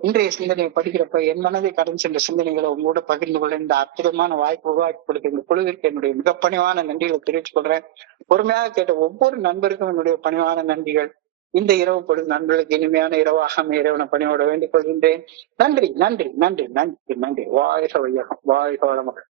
இன்றைய சிந்தனையை படிக்கிறப்ப என் மனதை கடந்து சென்ற சிந்தனைகளை உங்களோட பகிர்ந்து கொள்ள இந்த அற்புதமான வாய்ப்பு உருவாக்கி கொடுத்த இந்த குழுவிற்கு என்னுடைய மிக பணிவான நன்றிகளை தெரிவித்துக் கொள்றேன். பொறுமையாக கேட்ட ஒவ்வொரு நண்பருக்கும் என்னுடைய பணிவான நன்றிகள். இந்த இரவு பொழுது நண்பர்களுக்கு இனிமையான இரவாக இறைவனை பணியோட வேண்டிக் கொள்கின்றேன். நன்றி நன்றி நன்றி நன்றி நன்றி. வாழ்க வையகம், வாழ்க வளமுடன்.